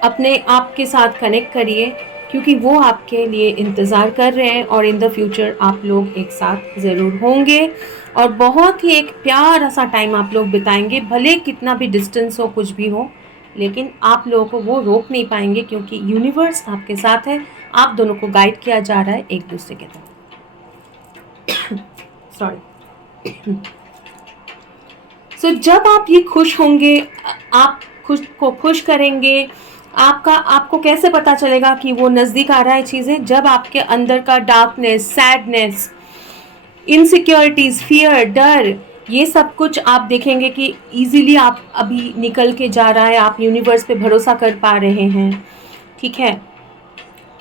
अपने आप के साथ कनेक्ट करिए क्योंकि वो आपके लिए इंतज़ार कर रहे हैं और इन द फ्यूचर आप लोग एक साथ ज़रूर होंगे और बहुत ही एक प्यारा सा टाइम आप लोग बिताएंगे, भले कितना भी डिस्टेंस हो, कुछ भी हो, लेकिन आप लोगों को वो रोक नहीं पाएंगे क्योंकि यूनिवर्स आपके साथ है, आप दोनों को गाइड किया जा रहा है एक दूसरे के तरफ। सॉरी। सो जब आप ये खुश होंगे, आप खुद को खुश करेंगे, आपको कैसे पता चलेगा कि वो नज़दीक आ रहा है चीज़ें? जब आपके अंदर का डार्कनेस, सैडनेस, इनसिक्योरिटीज़, फियर, डर, ये सब कुछ आप देखेंगे कि इजीली आप अभी निकल के जा रहा है, आप यूनिवर्स पे भरोसा कर पा रहे हैं। ठीक है,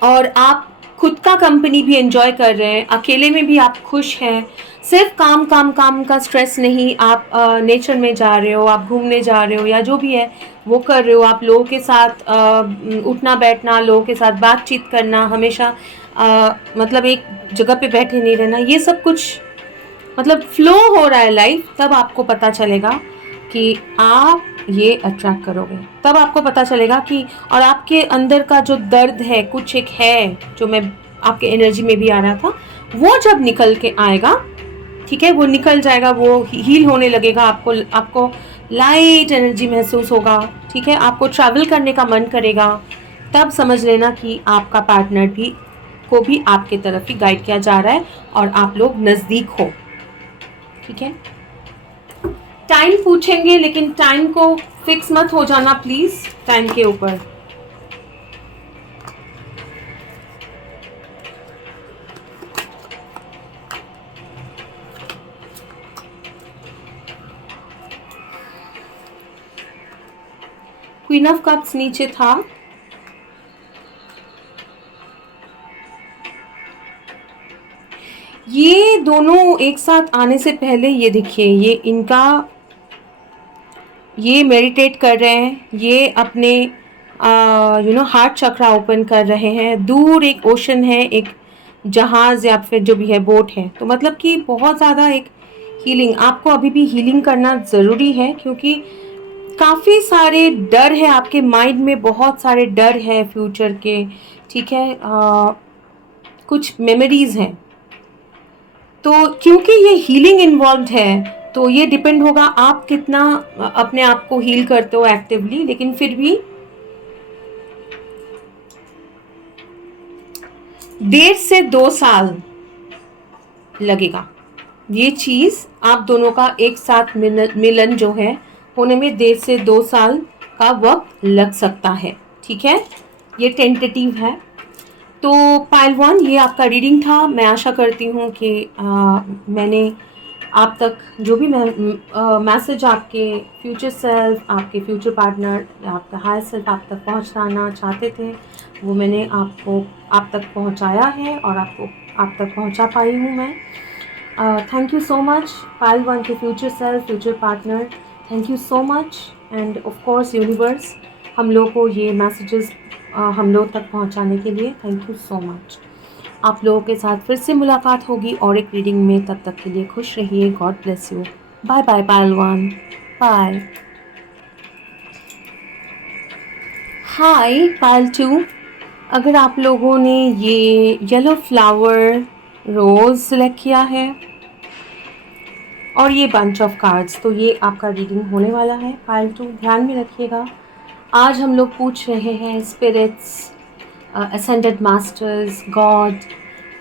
और आप खुद का कंपनी भी एंजॉय कर रहे हैं, अकेले में भी आप खुश हैं, सिर्फ काम काम काम का स्ट्रेस नहीं, आप नेचर में जा रहे हो, आप घूमने जा रहे हो या जो भी है वो कर रहे हो, आप लोगों के साथ उठना बैठना, लोगों के साथ बातचीत करना, हमेशा मतलब एक जगह पे बैठे नहीं रहना, ये सब कुछ मतलब फ्लो हो रहा है लाइफ, तब आपको पता चलेगा कि आप ये अट्रैक्ट करोगे, तब आपको पता चलेगा कि, और आपके अंदर का जो दर्द है, कुछ एक है जो मैं आपके एनर्जी में भी आ रहा था, वो जब निकल के आएगा, ठीक है, वो निकल जाएगा, वो हील होने लगेगा, आपको लाइट एनर्जी महसूस होगा। ठीक है, आपको ट्रैवल करने का मन करेगा, तब समझ लेना कि आपका पार्टनर भी को भी आपके तरफ ही गाइड किया जा रहा है और आप लोग नज़दीक हो। ठीक है, टाइम पूछेंगे लेकिन टाइम को फिक्स मत हो जाना प्लीज टाइम के ऊपर। क्वीन ऑफ कप्स नीचे था, ये दोनों एक साथ आने से पहले ये देखिए, ये इनका, ये मेडिटेट कर रहे हैं, ये अपने हार्ट चक्रा ओपन कर रहे हैं, दूर एक ओशन है, एक जहाज या फिर जो भी है बोट है, तो मतलब कि बहुत ज़्यादा एक हीलिंग, आपको अभी भी हीलिंग करना ज़रूरी है क्योंकि काफ़ी सारे डर है आपके माइंड में, बहुत सारे डर है फ्यूचर के। ठीक है, कुछ मेमोरीज हैं, तो क्योंकि ये हीलिंग इन्वॉल्व है तो ये डिपेंड होगा आप कितना अपने आप को हील करते हो एक्टिवली, लेकिन फिर भी 1.5 से 2 साल लगेगा। ये चीज़ आप दोनों का एक साथ मिलन जो है होने में 1.5 से 2 साल का वक्त लग सकता है, ठीक है। ये टेंटेटिव है। तो पाइल 1 ये आपका रीडिंग था। मैं आशा करती हूँ कि मैंने आप तक जो भी मैसेज आपके फ्यूचर सेल्फ, आपके फ्यूचर पार्टनर, आपका हायर सेल्फ आप तक पहुँचाना चाहते थे, वो मैंने आप तक पहुँचाया है और आप तक पहुँचा पाई हूँ मैं। Thank you so much pile 1 के future self, future partner, thank you so much. End of course universe हम लोग को ये मैसेजेस हम लोग तक पहुँचाने के लिए थैंक यू सो मच। आप लोगों के साथ फिर से मुलाकात होगी और एक रीडिंग में। तब तक के लिए खुश रहिए। God bless you. Bye bye pile 1। Bye. Hi pile 2। अगर आप लोगों ने ये येलो फ्लावर रोज़ सेलेक्ट किया है और ये बंच ऑफ कार्ड्स, तो ये आपका रीडिंग होने वाला है पाइल 2। ध्यान में रखिएगा, आज हम लोग पूछ रहे हैं स्पिरिट्स, असेंडेड मास्टर्स, गॉड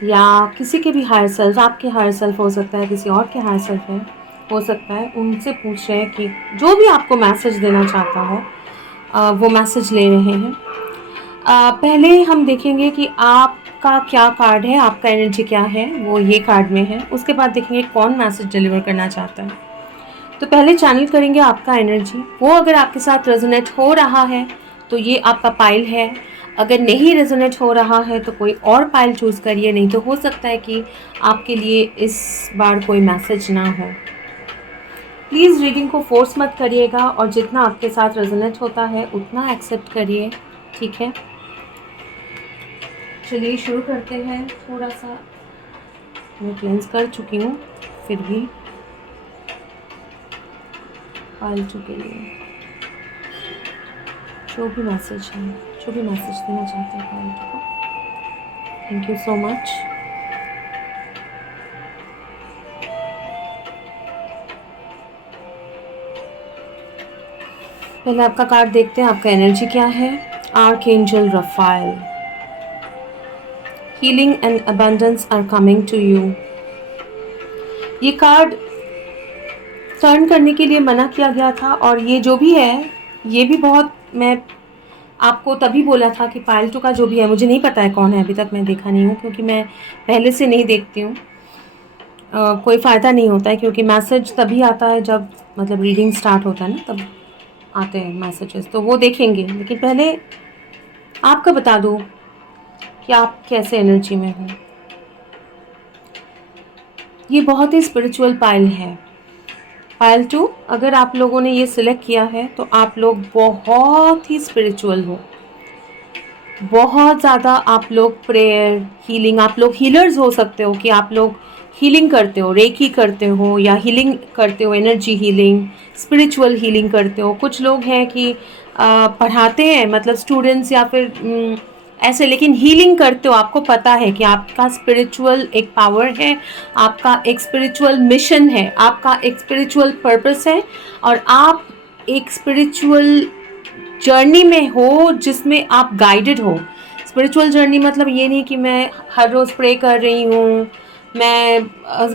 या किसी के भी हायर सेल्फ, आपके हायर सेल्फ हो सकता है, किसी और के हायर सेल्फ है हो सकता है, उनसे पूछ रहे हैं कि जो भी आपको मैसेज देना चाहता हो वो मैसेज ले रहे हैं। पहले हम देखेंगे कि आपका क्या कार्ड है, आपका एनर्जी क्या है, वो ये कार्ड में है। उसके बाद देखेंगे कौन मैसेज डिलीवर करना चाहता है। तो पहले चैनल करेंगे आपका एनर्जी, वो अगर आपके साथ रेजोनेट हो रहा है तो ये आपका पाइल है। अगर नहीं रेजोनेट हो रहा है तो कोई और पाइल चूज़ करिए, नहीं तो हो सकता है कि आपके लिए इस बार कोई मैसेज ना हो। प्लीज़ रीडिंग को फोर्स मत करिएगा और जितना आपके साथ रेजोनेट होता है उतना एक्सेप्ट करिए, ठीक है। चलिए शुरू करते हैं। थोड़ा सा मैं क्लेंस कर चुकी हूँ, फिर भी पाइल 2 के लिए जो भी मैसेज है, जो भी मैसेज देना चाहते हैं पाइल 2 को, थैंक यू सो मच। पहले आपका कार्ड देखते हैं, आपका एनर्जी क्या है। Archangel Raphael, healing and abundance are coming to you. ये कार्ड टर्न करने के लिए मना किया गया था और ये जो भी है ये भी बहुत, मैं आपको तभी बोला था कि पाइल 2 का जो भी है, मुझे नहीं पता है कौन है, अभी तक मैं देखा नहीं हूँ क्योंकि मैं पहले से नहीं देखती हूँ। कोई फ़ायदा नहीं होता है क्योंकि मैसेज तभी आता है जब मतलब रीडिंग स्टार्ट होता है ना, तब आते हैं मैसेजेस, तो वो देखेंगे। लेकिन पहले आपका बता दूँ कि आप कैसे एनर्जी में हो। ये बहुत ही स्पिरिचुअल पाइल है पाइल 2। अगर आप लोगों ने ये सिलेक्ट किया है तो आप लोग बहुत ही स्पिरिचुअल हो, बहुत ज़्यादा। आप लोग प्रेयर, हीलिंग, आप लोग हीलर्स हो सकते हो कि आप लोग हीलिंग करते हो, रेकी करते हो या हीलिंग करते हो, एनर्जी हीलिंग, स्पिरिचुअल हीलिंग करते हो। कुछ लोग हैं कि पढ़ाते हैं, मतलब स्टूडेंट्स या फिर ऐसे, लेकिन हीलिंग करते हो। आपको पता है कि आपका स्पिरिचुअल एक पावर है, आपका एक स्पिरिचुअल मिशन है, आपका एक स्पिरिचुअल पर्पस है और आप एक स्पिरिचुअल जर्नी में हो जिसमें आप गाइडेड हो। स्पिरिचुअल जर्नी मतलब ये नहीं कि मैं हर रोज़ प्रे कर रही हूँ, मैं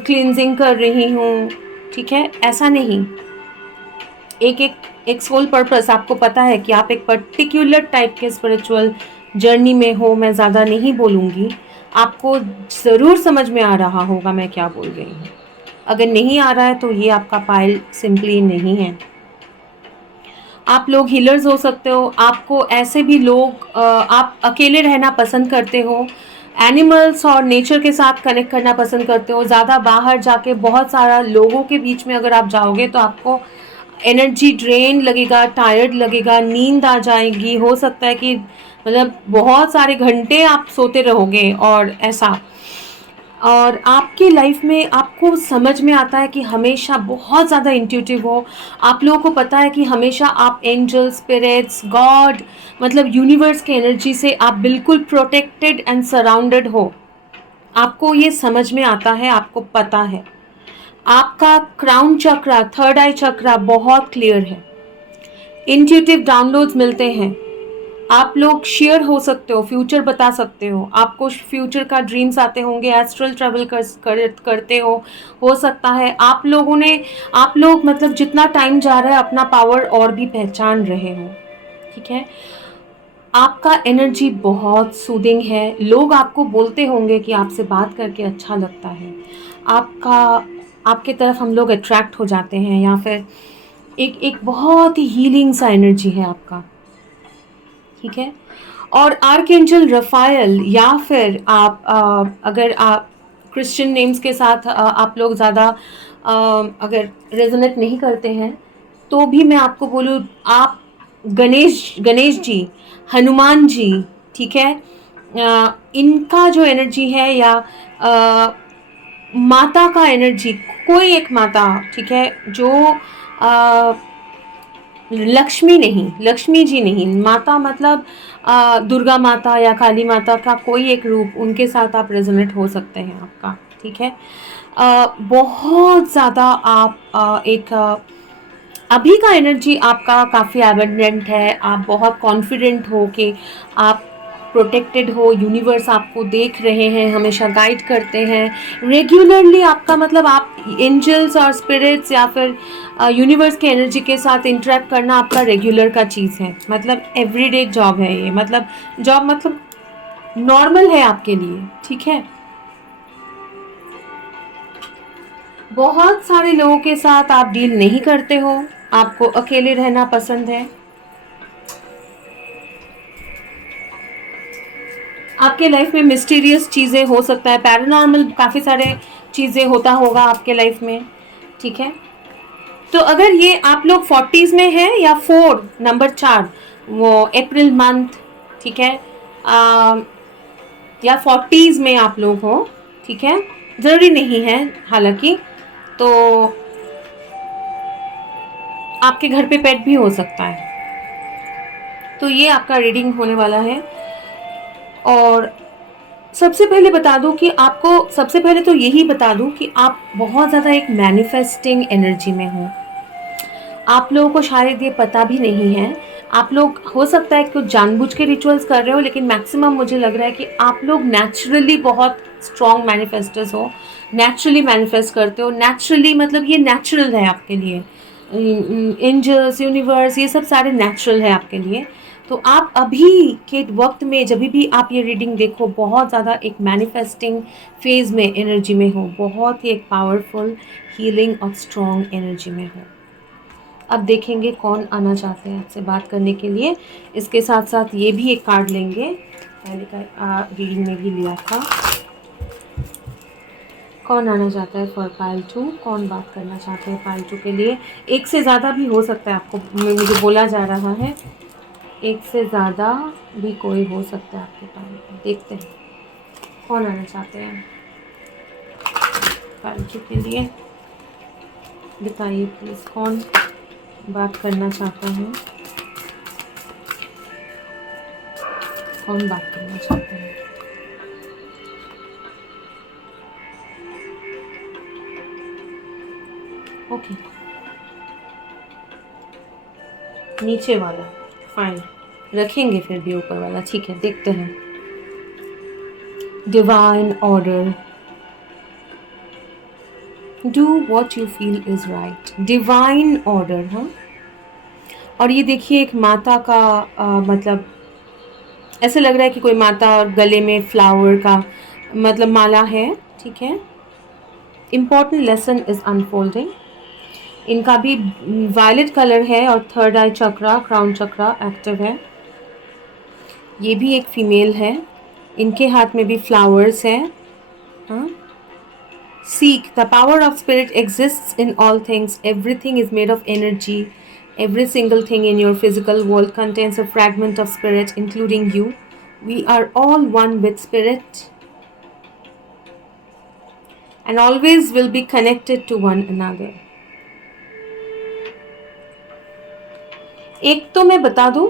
क्लींजिंग कर रही हूँ, ठीक है, ऐसा नहीं। एक एक एक सोल पर्पस आपको पता है कि आप एक पर्टिकुलर टाइप के स्पिरिचुअल जर्नी में हो। मैं ज़्यादा नहीं बोलूँगी, आपको ज़रूर समझ में आ रहा होगा मैं क्या बोल रही हूँ। अगर नहीं आ रहा है तो ये आपका पाइल सिंपली नहीं है। आप लोग हीलर्स हो सकते हो, आपको ऐसे भी लोग आप अकेले रहना पसंद करते हो, एनिमल्स और नेचर के साथ कनेक्ट करना पसंद करते हो। ज़्यादा बाहर जाके बहुत सारा लोगों के बीच में अगर आप जाओगे तो आपको एनर्जी ड्रेन लगेगा, टायर्ड लगेगा, नींद आ जाएगी। हो सकता है कि मतलब बहुत सारे घंटे आप सोते रहोगे और ऐसा। और आपकी लाइफ में आपको समझ में आता है कि हमेशा बहुत ज़्यादा इंट्यूटिव हो। आप लोगों को पता है कि हमेशा आप एंजल, स्पिरिट्स, गॉड, मतलब यूनिवर्स के एनर्जी से आप बिल्कुल प्रोटेक्टेड एंड सराउंडेड हो। आपको ये समझ में आता है, आपको पता है। आपका क्राउन चक्रा, थर्ड आई चक्रा बहुत क्लियर है। इंट्यूटिव डाउनलोड्स मिलते हैं। आप लोग शेयर हो सकते हो, फ्यूचर बता सकते हो, आपको फ्यूचर का ड्रीम्स आते होंगे, एस्ट्रल ट्रैवल करते हो सकता है आप लोग मतलब जितना टाइम जा रहा है अपना पावर और भी पहचान रहे हो, ठीक है। आपका एनर्जी बहुत सूदिंग है, लोग आपको बोलते होंगे कि आपसे बात करके अच्छा लगता है, आपका आपके तरफ हम लोग अट्रैक्ट हो जाते हैं, या फिर एक एक बहुत ही हीलिंग सा एनर्जी है आपका, ठीक है। और आर्कएंजल रफायल, या फिर आप अगर आप क्रिश्चियन नेम्स के साथ आप लोग ज़्यादा अगर रेजोनेट नहीं करते हैं, तो भी मैं आपको बोलूँ, आप गणेश जी, हनुमान जी, ठीक है, इनका जो एनर्जी है, या माता का एनर्जी, कोई एक माता, ठीक है, जो अ, लक्ष्मी जी नहीं, माता मतलब दुर्गा माता या काली माता का कोई एक रूप, उनके साथ आप रेजोनेट हो सकते हैं आपका, ठीक है। बहुत ज़्यादा आप अभी का एनर्जी आपका काफ़ी एबंडेंट है, आप बहुत कॉन्फिडेंट हो कि आप प्रोटेक्टेड हो, यूनिवर्स आपको देख रहे हैं, हमेशा गाइड करते हैं रेगुलरली, आपका मतलब आप एंजल्स और स्पिरिट्स या फिर यूनिवर्स के एनर्जी के साथ इंटरेक्ट करना आपका रेगुलर का चीज़ है, मतलब एवरीडे जॉब है ये, मतलब जॉब मतलब नॉर्मल है आपके लिए, ठीक है। बहुत सारे लोगों के साथ आप डील नहीं करते हो, आपको अकेले रहना पसंद है, आपके लाइफ में मिस्टीरियस चीज़ें हो सकता है, पैरानॉर्मल काफ़ी सारे चीज़ें होता होगा आपके लाइफ में, ठीक है। तो अगर ये आप लोग 40s में हैं, या 4 नंबर 4 वो अप्रैल मंथ, ठीक है, या 40s में आप लोग हो, ठीक है, ज़रूरी नहीं है हालांकि, तो आपके घर पे पेट भी हो सकता है। तो ये आपका रीडिंग होने वाला है। और सबसे पहले बता दूं कि आपको, सबसे पहले तो यही बता दूं कि आप बहुत ज़्यादा एक मैनिफेस्टिंग एनर्जी में हो। आप लोगों को शायद ये पता भी नहीं है, आप लोग हो सकता है कुछ जानबूझ के रिचुअल्स कर रहे हो, लेकिन मैक्सिमम मुझे लग रहा है कि आप लोग नेचुरली बहुत स्ट्रॉन्ग मैनिफेस्टर्स हो, नेचुरली मैनिफेस्ट करते हो, नेचुरली मतलब ये नेचुरल है आपके लिए, एंजल्स, यूनिवर्स, ये सब सारे नेचुरल है आपके लिए। तो आप अभी के वक्त में जब भी आप ये रीडिंग देखो, बहुत ज़्यादा एक मैनिफेस्टिंग फेज में, एनर्जी में हो, बहुत ही एक पावरफुल हीलिंग और स्ट्रॉन्ग एनर्जी में हो। अब देखेंगे कौन आना चाहते हैं आपसे बात करने के लिए। इसके साथ साथ ये भी एक कार्ड लेंगे, पहले का रीडिंग में भी लिया था। कौन आना चाहता है फॉर पाइल 2, कौन बात करना चाहते हैं पाइल 2 के लिए। एक से ज़्यादा भी हो सकता है, आपको मुझे बोला जा रहा है एक से ज़्यादा भी कोई हो सकता है आपके पाइल में। देखते हैं कौन आना चाहते हैं पाइल 2 के लिए। बताइए प्लीज़ कौन बात करना चाहता है, कौन बात करना चाहते हैं। ओके, नीचे वाला फाइन, रखेंगे फिर भी ऊपर वाला, ठीक है। देखते हैं divine order, do what you feel is right, divine order. हाँ, और ये देखिए एक माता का मतलब ऐसे लग रहा है कि कोई माता और गले में फ्लावर का मतलब माला है, ठीक है। इम्पॉर्टेंट लेसन इज अनफोल्डिंग, इनका भी वायलेट कलर है और थर्ड आई चक्रा, क्राउन चक्रा एक्टिव है। ये भी एक फीमेल है, इनके हाथ में भी फ्लावर्स है। हाँ, seek the power of spirit exists in all things, everything is made of energy, every single thing in your physical world contains a fragment of spirit including you, we are all one with spirit and always will be connected to one another। एक तो मैं बता दूं,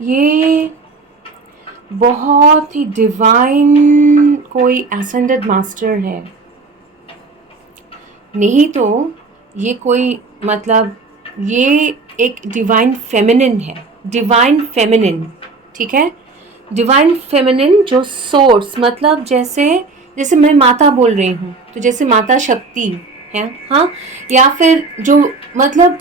ये बहुत ही divine कोई ascended master है, नहीं तो ये कोई मतलब ये एक डिवाइन फेमिनिन है, डिवाइन फेमिनिन, ठीक है। डिवाइन फेमिनिन जो सोर्स मतलब जैसे जैसे मैं माता बोल रही हूँ तो जैसे माता शक्ति है, हाँ, या फिर जो मतलब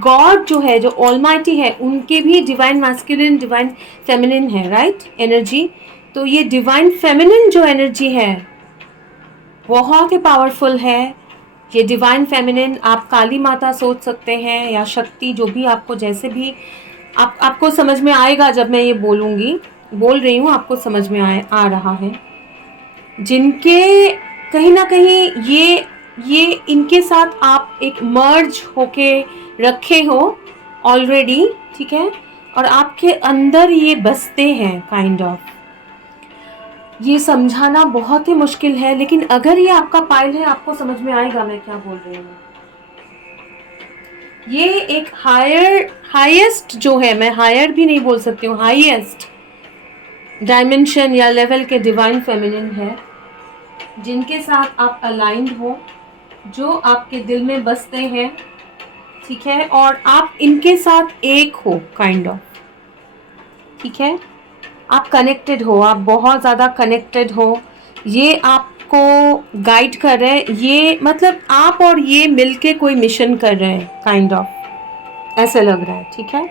गॉड जो है, जो ऑलमाइटी है, उनके भी डिवाइन मैस्कुलिन डिवाइन फेमिनिन है, राइट, एनर्जी। तो ये डिवाइन फेमिनिन जो एनर्जी है बहुत ही पावरफुल है। ये डिवाइन फेमिनिन आप काली माता सोच सकते हैं या शक्ति, जो भी आपको जैसे भी आपको समझ में आएगा जब मैं ये बोल रही हूँ, आपको समझ में आ रहा है। जिनके कहीं ना कहीं ये इनके साथ आप एक मर्ज होके रखे हो ऑलरेडी, ठीक है, और आपके अंदर ये बसते हैं काइंड ऑफ। ये समझाना बहुत ही मुश्किल है, लेकिन अगर ये आपका पाइल है आपको समझ में आएगा मैं क्या बोल रही हूँ। ये एक हाईएस्ट जो है, मैं हायर भी नहीं बोल सकती हूँ, हाईएस्ट डायमेंशन या लेवल के डिवाइन फेमिनिन है, जिनके साथ आप अलाइंड हो, जो आपके दिल में बसते हैं, ठीक है, और आप इनके साथ एक हो काइंड ऑफ, ठीक है। आप कनेक्टेड हो, आप बहुत ज़्यादा कनेक्टेड हो, ये आपको गाइड कर रहे हैं, ये मतलब आप और ये मिलके कोई मिशन कर रहे हैं काइंड ऑफ, ऐसे लग रहा है, ठीक है।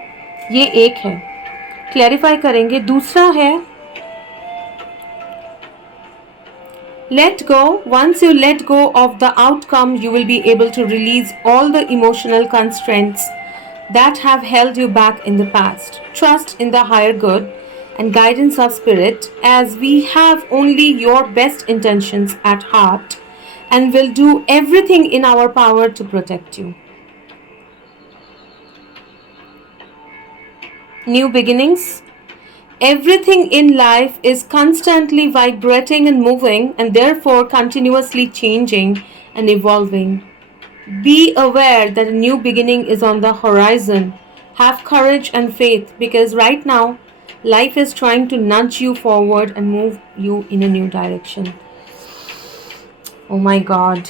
ये एक है, क्लैरिफाई करेंगे। दूसरा है let go. Once you let go of the outcome, you will be able to release all the emotional constraints that have held you back in the past. Trust in the higher good and guidance of spirit, as we have only your best intentions at heart and will do everything in our power to protect you. New beginnings. Everything in life is constantly vibrating and moving, and therefore continuously changing and evolving. Be aware that a new beginning is on the horizon. Have courage and faith, because right now life is trying to nudge you forward and move you in a new direction. Oh my God.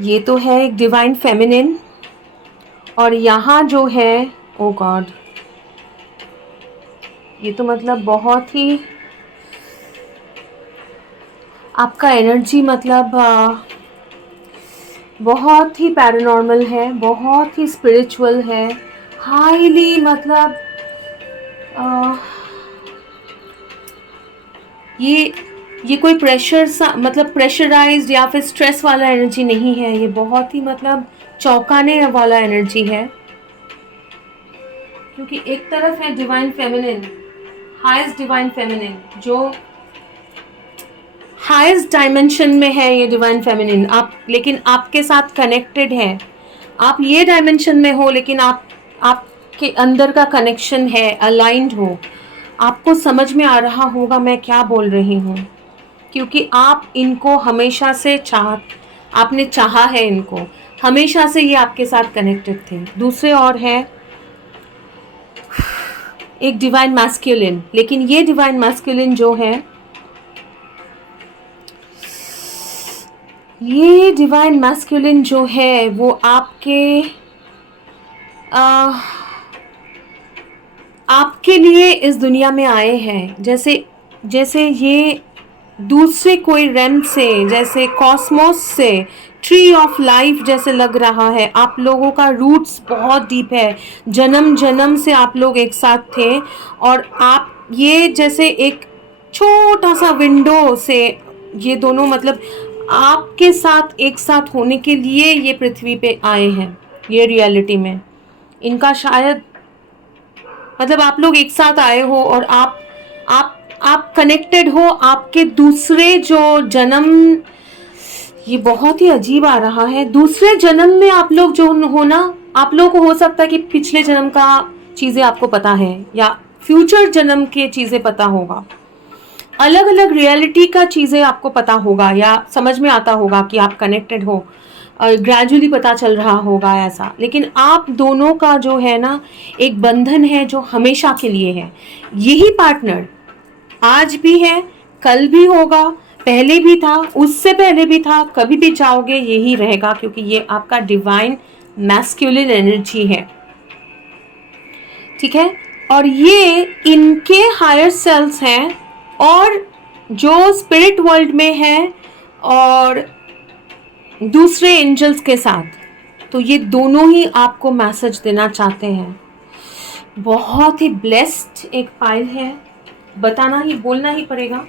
ये तो है एक divine feminine, और यहाँ जो है, ओ God, ये तो मतलब बहुत ही आपका एनर्जी मतलब बहुत ही पैरानॉर्मल है, बहुत ही स्पिरिचुअल है, हाईली मतलब ये कोई प्रेशर सा मतलब प्रेशराइज्ड या फिर स्ट्रेस वाला एनर्जी नहीं है, ये बहुत ही मतलब चौंकाने वाला एनर्जी है, क्योंकि एक तरफ है divine feminine, highest divine feminine, जो हाईएस्ट डायमेंशन में है ये डिवाइन फेमिनिन, आप लेकिन आपके साथ कनेक्टेड है, आप ये डायमेंशन में हो लेकिन आपके अंदर का कनेक्शन है, अलाइंड हो, आपको समझ में आ रहा होगा मैं क्या बोल रही हूँ, क्योंकि आप इनको हमेशा से आपने चाहा है इनको, हमेशा से ये आपके साथ कनेक्टेड थे। दूसरे और है एक डिवाइन मैस्कुलिन, लेकिन ये डिवाइन मैस्कुलिन जो है, ये डिवाइन मैस्कुलिन जो है वो आपके लिए इस दुनिया में आए हैं, जैसे ये दूसरे कोई रेम से, जैसे कॉस्मोस से, ट्री ऑफ लाइफ जैसे लग रहा है। आप लोगों का रूट्स बहुत डीप है, जन्म जन्म से आप लोग एक साथ थे, और आप ये जैसे एक छोटा सा विंडो से ये दोनों मतलब आपके साथ एक साथ होने के लिए ये पृथ्वी पे आए हैं। ये रियलिटी में इनका शायद मतलब आप लोग एक साथ आए हो और आप कनेक्टेड हो, आपके दूसरे जो जन्म, ये बहुत ही अजीब आ रहा है, दूसरे जन्म में आप लोग जो हो ना, आप लोगों को हो सकता है कि पिछले जन्म का चीज़ें आपको पता है या फ्यूचर जन्म के चीज़ें पता होगा, अलग अलग रियलिटी का चीज़ें आपको पता होगा या समझ में आता होगा कि आप कनेक्टेड हो, ग्रेजुअली पता चल रहा होगा ऐसा, लेकिन आप दोनों का जो है ना एक बंधन है जो हमेशा के लिए है। यही पार्टनर आज भी है, कल भी होगा, पहले भी था, उससे पहले भी था, कभी भी चाहोगे यही रहेगा, क्योंकि ये आपका डिवाइन मैस्कुलिन एनर्जी है। ठीक है, और ये इनके हायर सेल्स हैं और जो स्पिरिट वर्ल्ड में है और दूसरे एंजल्स के साथ, तो ये दोनों ही आपको मैसेज देना चाहते हैं। बहुत ही ब्लेस्ड एक फाइल है, बताना ही, बोलना ही पड़ेगा।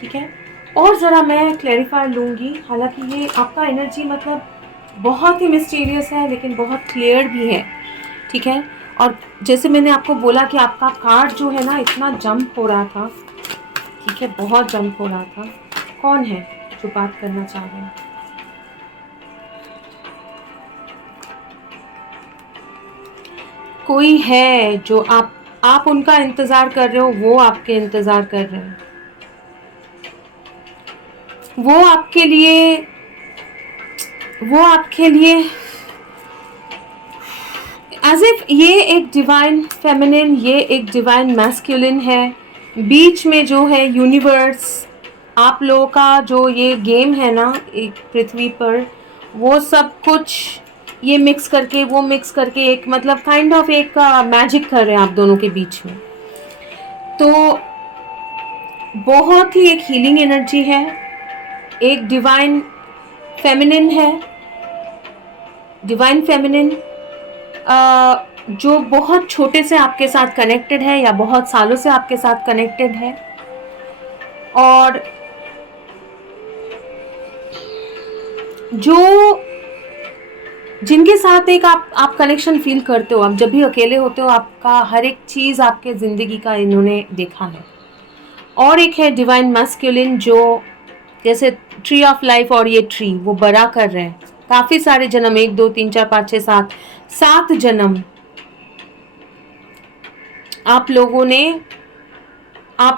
ठीक है, और ज़रा मैं क्लैरिफाई लूँगी। हालांकि ये आपका एनर्जी मतलब बहुत ही मिस्टीरियस है लेकिन बहुत क्लियर भी है। ठीक है, और जैसे मैंने आपको बोला कि आपका कार्ड जो है ना इतना जंप हो रहा था। ठीक है, बहुत जंप हो रहा था। कौन है जो बात करना चाह रहे हैं? कोई है जो आप उनका इंतज़ार कर रहे हो, वो आपके इंतज़ार कर रहे हैं। वो आपके लिए एज इफ ये एक डिवाइन फेमिनिन, ये एक डिवाइन मैस्कुलिन है। बीच में जो है यूनिवर्स, आप लोगों का जो ये गेम है ना एक पृथ्वी पर, वो सब कुछ ये मिक्स करके, वो मिक्स करके एक मतलब काइंड ऑफ एक मैजिक कर रहे हैं आप दोनों के बीच में। तो बहुत ही एक हीलिंग एनर्जी है, एक डिवाइन फेमिनिन है, डिवाइन फेमिनिन जो बहुत छोटे से आपके साथ कनेक्टेड है या बहुत सालों से आपके साथ कनेक्टेड है, और जो जिनके साथ एक आप कनेक्शन फील करते हो। आप जब भी अकेले होते हो, आपका हर एक चीज़ आपके ज़िंदगी का इन्होंने देखा है। और एक है डिवाइन मैस्कुलिन जो जैसे ट्री ऑफ लाइफ, और ये ट्री वो बड़ा कर रहे हैं काफ़ी सारे जन्म, 1 2 3 4 5 6 7 जन्म आप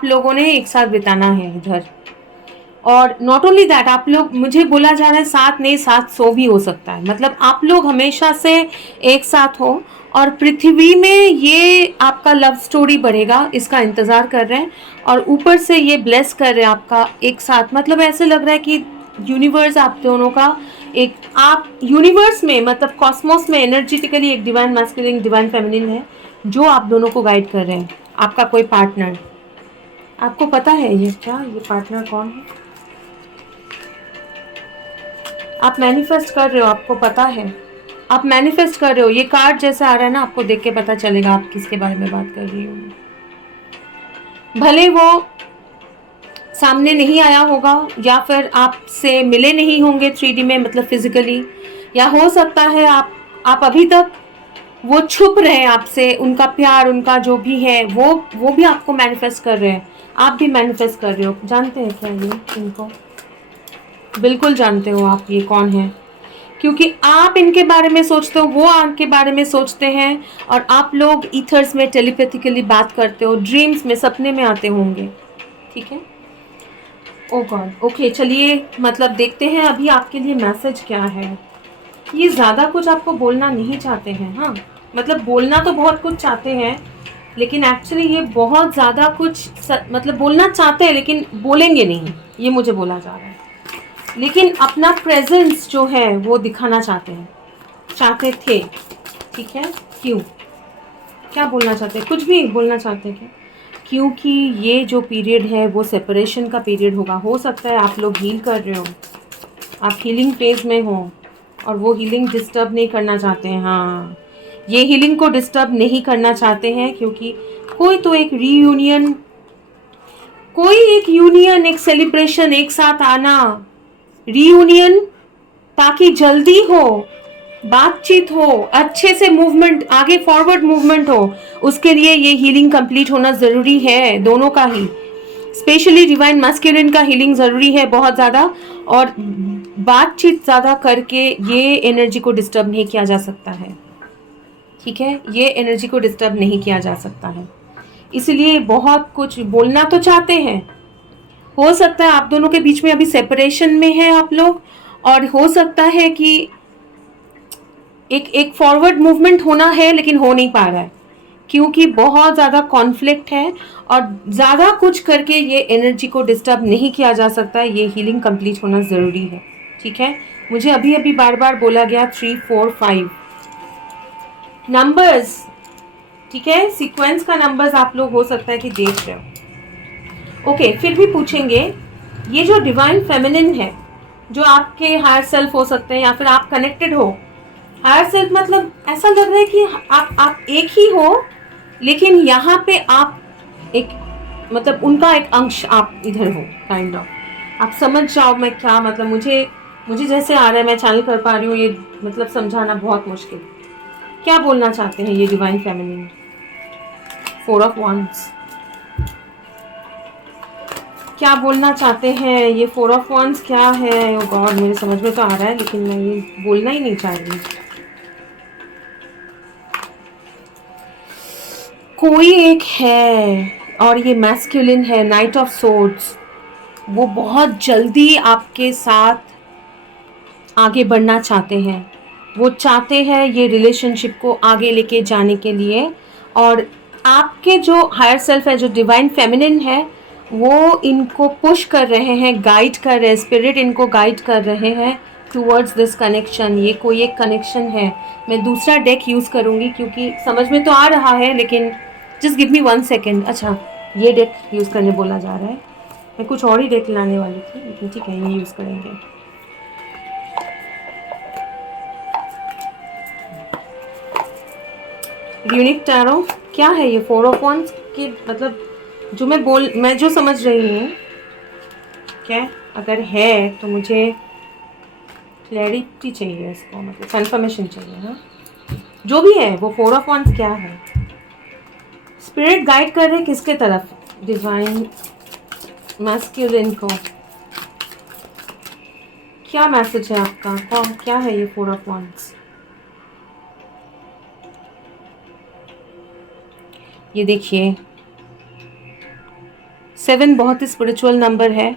लोगों ने एक साथ बिताना है इधर। और नॉट ओनली दैट, आप लोग, मुझे बोला जा रहा है 7 नहीं 700 भी हो सकता है। मतलब आप लोग हमेशा से एक साथ हो, और पृथ्वी में ये आपका लव स्टोरी बढ़ेगा, इसका इंतज़ार कर रहे हैं। और ऊपर से ये ब्लेस कर रहे हैं आपका एक साथ। मतलब ऐसे लग रहा है कि यूनिवर्स आप दोनों का एक, आप यूनिवर्स में मतलब कॉस्मोस में एनर्जेटिकली एक डिवाइन मैस्कुलिन डिवाइन फेमिनिन है जो आप दोनों को गाइड कर रहे हैं। आपका कोई पार्टनर, आपको पता है ये पार्टनर कौन है? आप मैनिफेस्ट कर रहे हो, आपको पता है, आप मैनिफेस्ट कर रहे हो। ये कार्ड जैसा आ रहा है ना, आपको देख के पता चलेगा आप किसके बारे में बात कर रही हो। भले वो सामने नहीं आया होगा या फिर आपसे मिले नहीं होंगे 3D में, मतलब फिजिकली, या हो सकता है आप अभी तक वो छुप रहे हैं आपसे, उनका प्यार, उनका जो भी है वो भी आपको मैनिफेस्ट कर रहे हैं। आप भी मैनिफेस्ट कर रहे हो। जानते हैं क्या ये इनको? बिल्कुल जानते हो आप ये कौन है, क्योंकि आप इनके बारे में सोचते हो, वो आपके बारे में सोचते हैं, और आप लोग ईथर्स में टेलीपैथिकली बात करते हो, ड्रीम्स में, सपने में आते होंगे। ठीक है, ओ गॉड, ओके, चलिए मतलब देखते हैं अभी आपके लिए मैसेज क्या है। ये ज़्यादा कुछ आपको बोलना नहीं चाहते हैं। हाँ, मतलब बोलना तो बहुत कुछ चाहते हैं, लेकिन एक्चुअली ये बहुत ज़्यादा कुछ मतलब बोलना चाहते हैं लेकिन बोलेंगे नहीं, ये मुझे बोला जा रहा है। लेकिन अपना प्रेजेंस जो है वो दिखाना चाहते थे। ठीक है, क्यों, क्या बोलना चाहते हैं? कुछ भी बोलना चाहते हैं क्या? क्योंकि ये जो पीरियड है वो सेपरेशन का पीरियड होगा। हो सकता है आप लोग हील कर रहे हो, आप हीलिंग फेज में हो, और वो हीलिंग डिस्टर्ब नहीं करना चाहते हैं। हाँ, ये हीलिंग को डिस्टर्ब नहीं करना चाहते हैं, क्योंकि कोई तो एक रीयूनियन, एक सेलिब्रेशन, एक साथ आना, रीयूनियन, ताकि जल्दी हो, बातचीत हो, अच्छे से मूवमेंट, आगे फॉरवर्ड मूवमेंट हो, उसके लिए ये हीलिंग कंप्लीट होना ज़रूरी है, दोनों का ही। स्पेशली डिवाइन मैस्कुलिन का हीलिंग ज़रूरी है बहुत ज़्यादा, और बातचीत ज़्यादा करके ये एनर्जी को डिस्टर्ब नहीं किया जा सकता है। ठीक है, ये एनर्जी को डिस्टर्ब नहीं किया जा सकता है, इसलिए बहुत कुछ बोलना तो चाहते हैं। हो सकता है आप दोनों के बीच में अभी सेपरेशन में है आप लोग, और हो सकता है कि एक फॉरवर्ड मूवमेंट होना है लेकिन हो नहीं पा रहा है, क्योंकि बहुत ज़्यादा कॉन्फ्लिक्ट है और ज़्यादा कुछ करके ये एनर्जी को डिस्टर्ब नहीं किया जा सकता है। ये हीलिंग कंप्लीट होना ज़रूरी है, ठीक है। मुझे अभी अभी बार बार बोला गया 3, 4, 5 नंबर्स, ठीक है, सीक्वेंस का नंबर्स आप लोग हो सकता है कि देख रहे हो। ओके, फिर भी पूछेंगे, ये जो डिवाइन फेमिनिन है, जो आपके हायर सेल्फ हो सकते हैं या फिर आप कनेक्टेड हो हायर सेल्फ, मतलब ऐसा लग रहा है कि आप एक ही हो, लेकिन यहाँ पे आप एक, मतलब उनका एक अंश आप इधर हो, काइंड ऑफ। आप समझ जाओ मैं क्या, मतलब मुझे जैसे आ रहा है मैं चैनल कर पा रही हूँ, ये मतलब समझाना बहुत मुश्किल। क्या बोलना चाहते हैं ये डिवाइन फेमिनिन? 4 ऑफ wands, क्या बोलना चाहते हैं ये 4 ऑफ wands? क्या है? ओ गॉड, मेरे समझ में तो आ रहा है लेकिन मैं ये बोलना ही नहीं चाह रही। कोई एक है और ये मैस्कुलिन है, नाइट ऑफ सोर्ड्स। वो बहुत जल्दी आपके साथ आगे बढ़ना चाहते हैं, वो चाहते हैं ये रिलेशनशिप को आगे लेके जाने के लिए। और आपके जो हायर सेल्फ है, जो डिवाइन फेमिनिन है, वो इनको पुश कर रहे हैं, गाइड कर रहे हैं, स्पिरिट इनको गाइड कर रहे हैं टूवर्ड्स दिस कनेक्शन। ये कोई एक कनेक्शन है। मैं दूसरा डेक यूज़ करूँगी क्योंकि समझ में तो आ रहा है, लेकिन जस्ट गिव मी 1 सेकेंड। अच्छा, ये डेक यूज़ करने बोला जा रहा है। मैं कुछ और ही डेक लाने वाली थी, लेकिन ठीक है, ये यूज़ करेंगे। यूनिक टैरो क्या है ये 4 ऑफ wands के, मतलब जो मैं जो समझ रही हूँ, क्या अगर है तो मुझे क्लैरिटी चाहिए इसको, मतलब कंफर्मेशन चाहिए ना। जो भी है वो 4 ऑफ wands क्या है? स्पिरिट गाइड कर रहे किसके तरफ? डिवाइन मैस्कुलिन को। क्या मैसेज है आपका? क्या है ये 4 ऑफ wands? ये देखिए 7 बहुत ही स्पिरिचुअल नंबर है।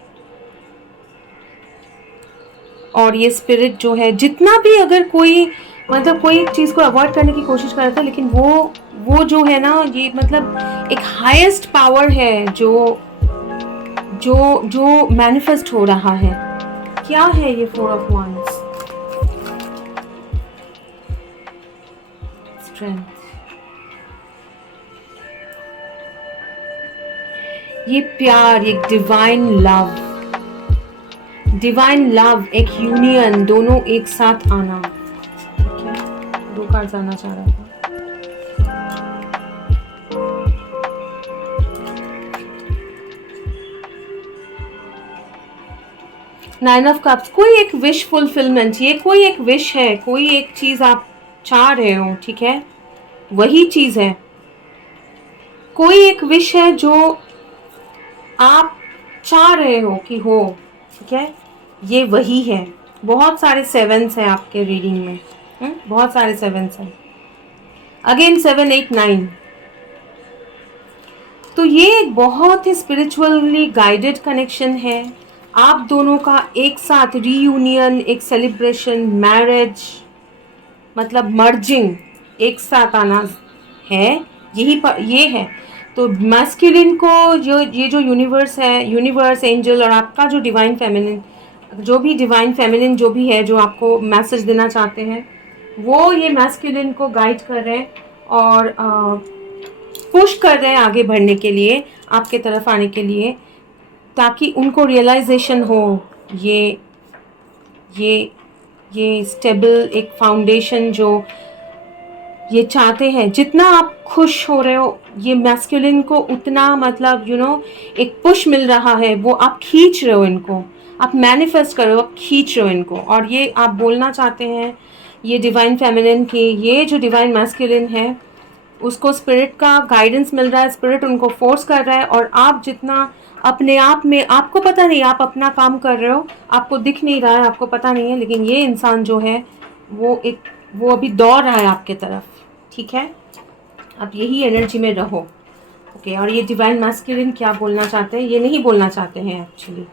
और ये स्पिरिट जो है, जितना भी अगर कोई मतलब कोई एक चीज़ को अवॉइड करने की कोशिश करता है, लेकिन वो जो है ना, ये मतलब एक हाईएस्ट पावर है जो जो जो मैनिफेस्ट हो रहा है। क्या है ये 4 ऑफ wands? स्ट्रेंथ। ये प्यार, एक डिवाइन लव, एक यूनियन, दोनों एक साथ आना। ठीक है, 2 कार्ड्स आना चाह रहा था। नाइन ऑफ कप्स, कोई एक विश फुलफिलमेंट, ये कोई एक विश है, कोई एक चीज आप चाह रहे हो, ठीक है, वही चीज है। कोई एक विश है जो आप चाह रहे हो कि हो, ठीक है, ये वही है। बहुत सारे 7s हैं आपके रीडिंग में, बहुत सारे 7s हैं। अगेन 7, 8, 9। तो ये एक बहुत ही स्पिरिचुअली गाइडेड कनेक्शन है। आप दोनों का एक साथ रीयूनियन, एक सेलिब्रेशन, मैरिज, मतलब मर्जिंग, एक साथ आना है, ये है। तो मैस्कुलिन को ये जो यूनिवर्स है, यूनिवर्स, एंजल और आपका जो डिवाइन फेमिनिन, जो भी है, जो आपको मैसेज देना चाहते हैं, वो ये मैस्कुलिन को गाइड कर रहे हैं और पुश कर रहे हैं आगे बढ़ने के लिए, आपके तरफ आने के लिए, ताकि उनको रियलाइजेशन हो ये स्टेबल एक फाउंडेशन जो ये चाहते हैं। जितना आप खुश हो रहे हो, ये मैस्कुलिन को उतना, मतलब एक पुश मिल रहा है, वो आप खींच रहे हो इनको, आप मैनिफेस्ट कर रहे हो, आप खींच रहे हो इनको। और ये आप बोलना चाहते हैं ये डिवाइन फेमिनिन की, ये जो डिवाइन मैस्कुलिन है उसको स्पिरिट का गाइडेंस मिल रहा है, स्पिरिट उनको फोर्स कर रहा है। और आप जितना अपने आप में, आपको पता नहीं, आप अपना काम कर रहे हो, आपको दिख नहीं रहा है, आपको पता नहीं है, लेकिन ये इंसान जो है वो अभी दौड़ रहा है आपके तरफ, ठीक है। आप यही एनर्जी में रहो, ओके। और ये डिवाइन मैस्कुलिन क्या बोलना चाहते हैं? ये नहीं बोलना चाहते हैं एक्चुअली,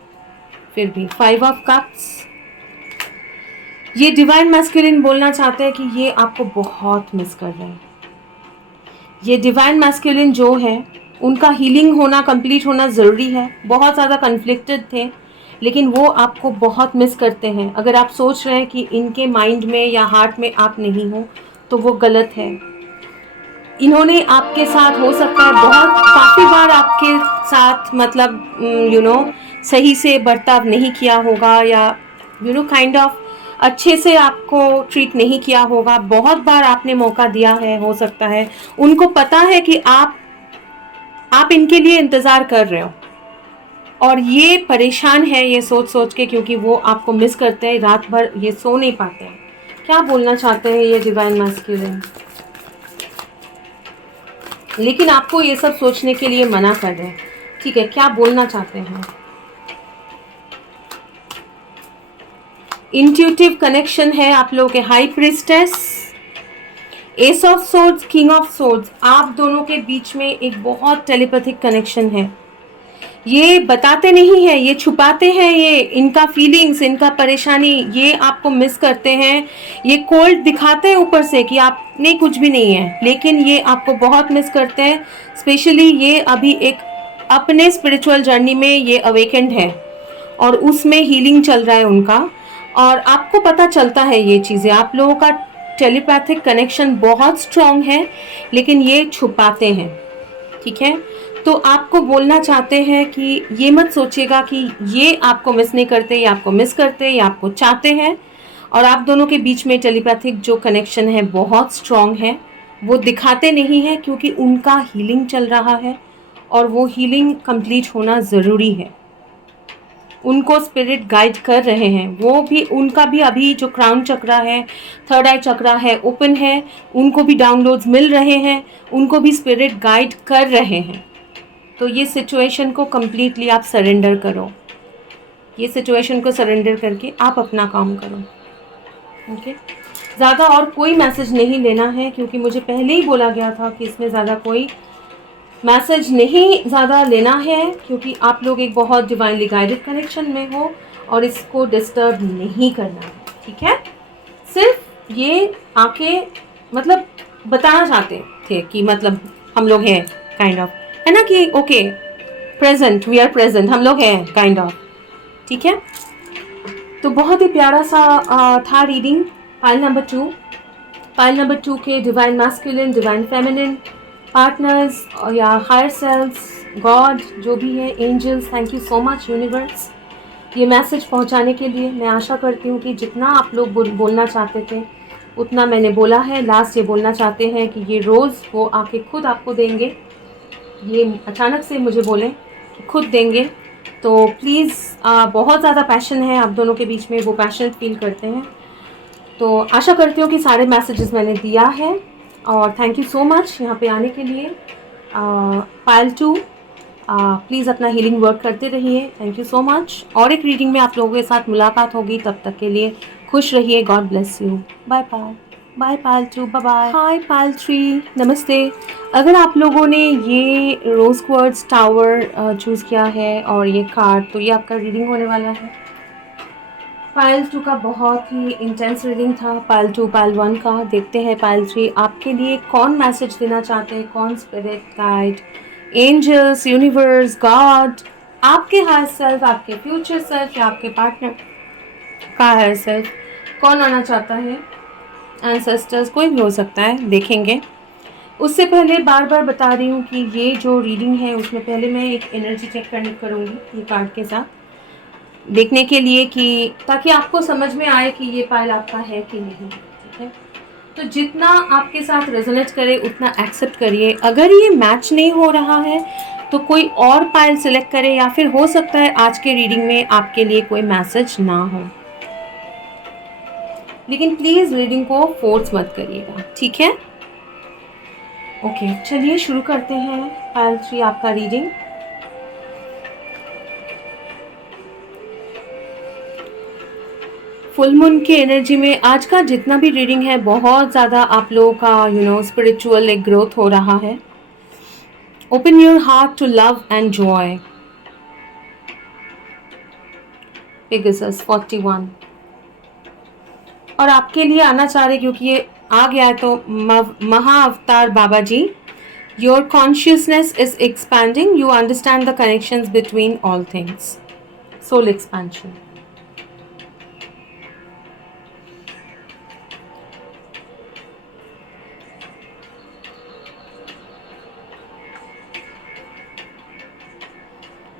फिर भी 5 ऑफ कप्स, ये डिवाइन मैस्कुलिन बोलना चाहते हैं कि ये आपको बहुत मिस कर रहे हैं। ये डिवाइन मैस्कुलिन जो है उनका हीलिंग होना, कंप्लीट होना ज़रूरी है। बहुत ज़्यादा कन्फ्लिक्टेड थे, लेकिन वो आपको बहुत मिस करते हैं। अगर आप सोच रहे हैं कि इनके माइंड में या हार्ट में आप नहीं हो, तो वो गलत है। इन्होंने आपके साथ हो सकता है बहुत काफ़ी बार आपके साथ मतलब सही से बर्ताव नहीं किया होगा, या काइंड ऑफ अच्छे से आपको ट्रीट नहीं किया होगा। बहुत बार आपने मौका दिया है, हो सकता है उनको पता है कि आप इनके लिए इंतज़ार कर रहे हो, और ये परेशान है ये सोच सोच के, क्योंकि वो आपको मिस करते हैं, रात भर ये सो नहीं पाते हैं। क्या बोलना चाहते हैं ये डिवाइन मैस्कुलिन? लेकिन आपको ये सब सोचने के लिए मना कर रहे हैं। ठीक है, क्या बोलना चाहते हैं? इंट्यूटिव कनेक्शन है आप लोगों के। High priestess, S of swords, king of swords, आप दोनों के बीच में एक बहुत टेलीपैथिक कनेक्शन है। ये बताते नहीं है, ये छुपाते हैं, ये इनका फीलिंग्स, इनका परेशानी, ये आपको मिस करते हैं। ये कोल्ड दिखाते हैं ऊपर से कि आपने कुछ भी नहीं है, लेकिन ये आपको बहुत मिस करते हैं। स्पेशली ये अभी एक अपने स्पिरिचुअल जर्नी में ये अवेकेंड है, और उसमें हीलिंग चल रहा है उनका, और आपको पता चलता है ये चीज़ें। आप लोगों का टेलीपैथिक कनेक्शन बहुत स्ट्रॉन्ग है, लेकिन ये छुपाते हैं। ठीक है, तो आपको बोलना चाहते हैं कि ये मत सोचिएगा कि ये आपको मिस नहीं करते, ये आपको मिस करते, ये आपको चाहते हैं। और आप दोनों के बीच में टेलीपैथिक जो कनेक्शन है बहुत स्ट्रॉन्ग है। वो दिखाते नहीं है क्योंकि उनका हीलिंग चल रहा है, और वो हीलिंग कंप्लीट होना ज़रूरी है। उनको स्पिरिट गाइड कर रहे हैं। वो भी, उनका भी अभी जो क्राउन चक्रा है, थर्ड आई चक्रा है, ओपन है, उनको भी डाउनलोड्स मिल रहे हैं, उनको भी स्पिरिट गाइड कर रहे हैं। तो ये सिचुएशन को कम्प्लीटली आप सरेंडर करो। ये सिचुएशन को सरेंडर करके आप अपना काम करो। ओके, ज़्यादा और कोई मैसेज नहीं लेना है, क्योंकि मुझे पहले ही बोला गया था कि इसमें ज़्यादा कोई मैसेज नहीं ज़्यादा लेना है, क्योंकि आप लोग एक बहुत डिवाइनली गाइडेड कनेक्शन में हो, और इसको डिस्टर्ब नहीं करना है। ठीक है, सिर्फ ये आके मतलब बताना चाहते थे कि मतलब हम लोग हैं, काइंड ऑफ, है ना, कि okay present, we are present, हम लोग हैं, काइंड ऑफ। ठीक है, तो बहुत ही प्यारा सा था reading. Pile number 2, pile number 2 के divine masculine, divine feminine partners, या हायर सेल्फ्स, गॉड, जो भी है, angels, thank you so much universe ये मैसेज पहुंचाने के लिए। मैं आशा करती हूँ कि जितना आप लोग बोलना चाहते थे उतना मैंने बोला है। लास्ट ये बोलना चाहते हैं कि ये रोज़ वो आके खुद आपको देंगे। ये अचानक से मुझे बोलें कि खुद देंगे, तो प्लीज़, बहुत ज़्यादा पैशन है आप दोनों के बीच में, वो पैशन फील करते हैं। तो आशा करती हूँ कि सारे मैसेजेस मैंने दिया है, और थैंक यू सो मच यहाँ पे आने के लिए। पाइल 2, प्लीज़ अपना हीलिंग वर्क करते रहिए। Thank you so much. और एक रीडिंग में आप लोगों के साथ मुलाकात होगी, तब तक के लिए खुश रहिए। God bless you. Bye bye. Bye pile 2, bye bye. Hi pile 3, नमस्ते। अगर आप लोगों ने ये रोज़ क्वार्ट्ज टावर चूज़ किया है और ये कार्ड, तो ये आपका रीडिंग होने वाला है। पाइल 2 का बहुत ही इंटेंस रीडिंग था, पाइल 2 पाइल 1 का। देखते हैं पाइल 3 आपके लिए कौन मैसेज देना चाहते हैं, कौन spirit guide, angels, universe, God, आपके हायर सेल्फ, आपके फ्यूचर सेल्फ, या आपके पार्टनर का हायर सेल्फ, कौन आना चाहता है। एंसेस्टर्स, कोई भी हो सकता है, देखेंगे। उससे पहले बार बार बता रही हूँ कि ये जो रीडिंग है उसमें पहले मैं एक एनर्जी चेक करूँगी ये कार्ड के साथ, देखने के लिए कि ताकि आपको समझ में आए कि ये पाइल आपका है कि नहीं। ठीक है, तो जितना आपके साथ रेजोनेट करे उतना एक्सेप्ट करिए। अगर ये मैच नहीं हो रहा है तो कोई और पाइल सिलेक्ट करें, या फिर हो सकता है आज के रीडिंग में आपके लिए कोई मैसेज ना हो, लेकिन प्लीज़ रीडिंग को फोर्स मत करिएगा। ठीक है, ओके, चलिए शुरू करते हैं पाइल 3 आपका रीडिंग। फुल मून की एनर्जी में आज का जितना भी रीडिंग है, बहुत ज़्यादा आप लोगों का स्पिरिचुअल एक ग्रोथ हो रहा है। Open your heart to love and joy. Pegasus 41, और आपके लिए आना चाह रहे क्योंकि ये आ गया है तो Mahavatar Baba ji, your consciousness is expanding, you understand the connections between all things, soul expansion.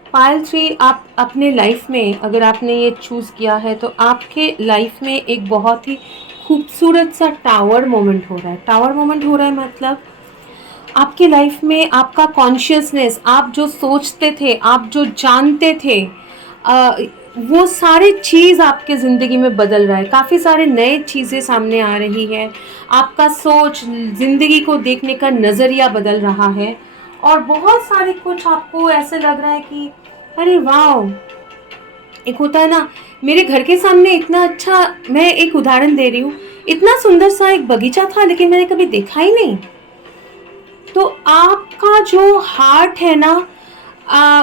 Payal 3, आप अपने लाइफ में अगर आपने ये चूज़ किया है तो आपके लाइफ में एक बहुत ही खूबसूरत सा टावर मोमेंट हो रहा है। टावर मोमेंट हो रहा है मतलब आपके लाइफ में आपका कॉन्शियसनेस, आप जो सोचते थे, आप जो जानते थे, अ, वो सारी चीज़ आपके ज़िंदगी में बदल रहा है। काफ़ी सारे नए चीज़ें सामने आ रही है, आपका सोच, ज़िंदगी को देखने का नज़रिया बदल रहा है और बहुत सारे कुछ आपको ऐसे लग रहा है कि अरे वाह! एक होता है ना, मेरे घर के सामने इतना अच्छा, मैं एक उदाहरण दे रही हूँ, इतना सुंदर सा एक बगीचा था लेकिन मैंने कभी देखा ही नहीं। तो आपका जो हार्ट है ना,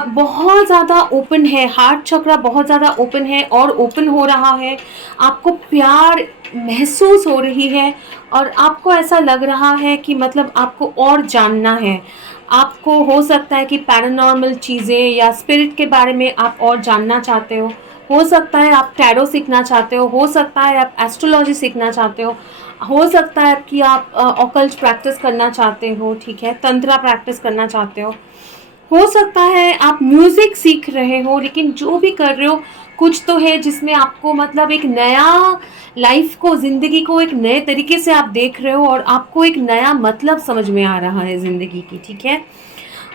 बहुत ज़्यादा ओपन है, हार्ट चक्रा बहुत ज़्यादा ओपन है और ओपन हो रहा है, आपको प्यार महसूस हो रही है और आपको ऐसा लग रहा है कि मतलब आपको और जानना है। आपको हो सकता है कि पैरानॉर्मल चीज़ें या स्पिरिट के बारे में आप और जानना चाहते हो सकता है आप टैरो सीखना चाहते हो सकता है आप एस्ट्रोलॉजी सीखना चाहते हो सकता है कि आप ऑकल्ट प्रैक्टिस करना चाहते हो, ठीक है, तंत्रा प्रैक्टिस करना चाहते हो सकता है आप म्यूज़िक सीख रहे हो, लेकिन जो भी कर रहे हो कुछ तो है जिसमें आपको मतलब एक नया लाइफ को, ज़िंदगी को एक नए तरीके से आप देख रहे हो और आपको एक नया मतलब समझ में आ रहा है ज़िंदगी की, ठीक है।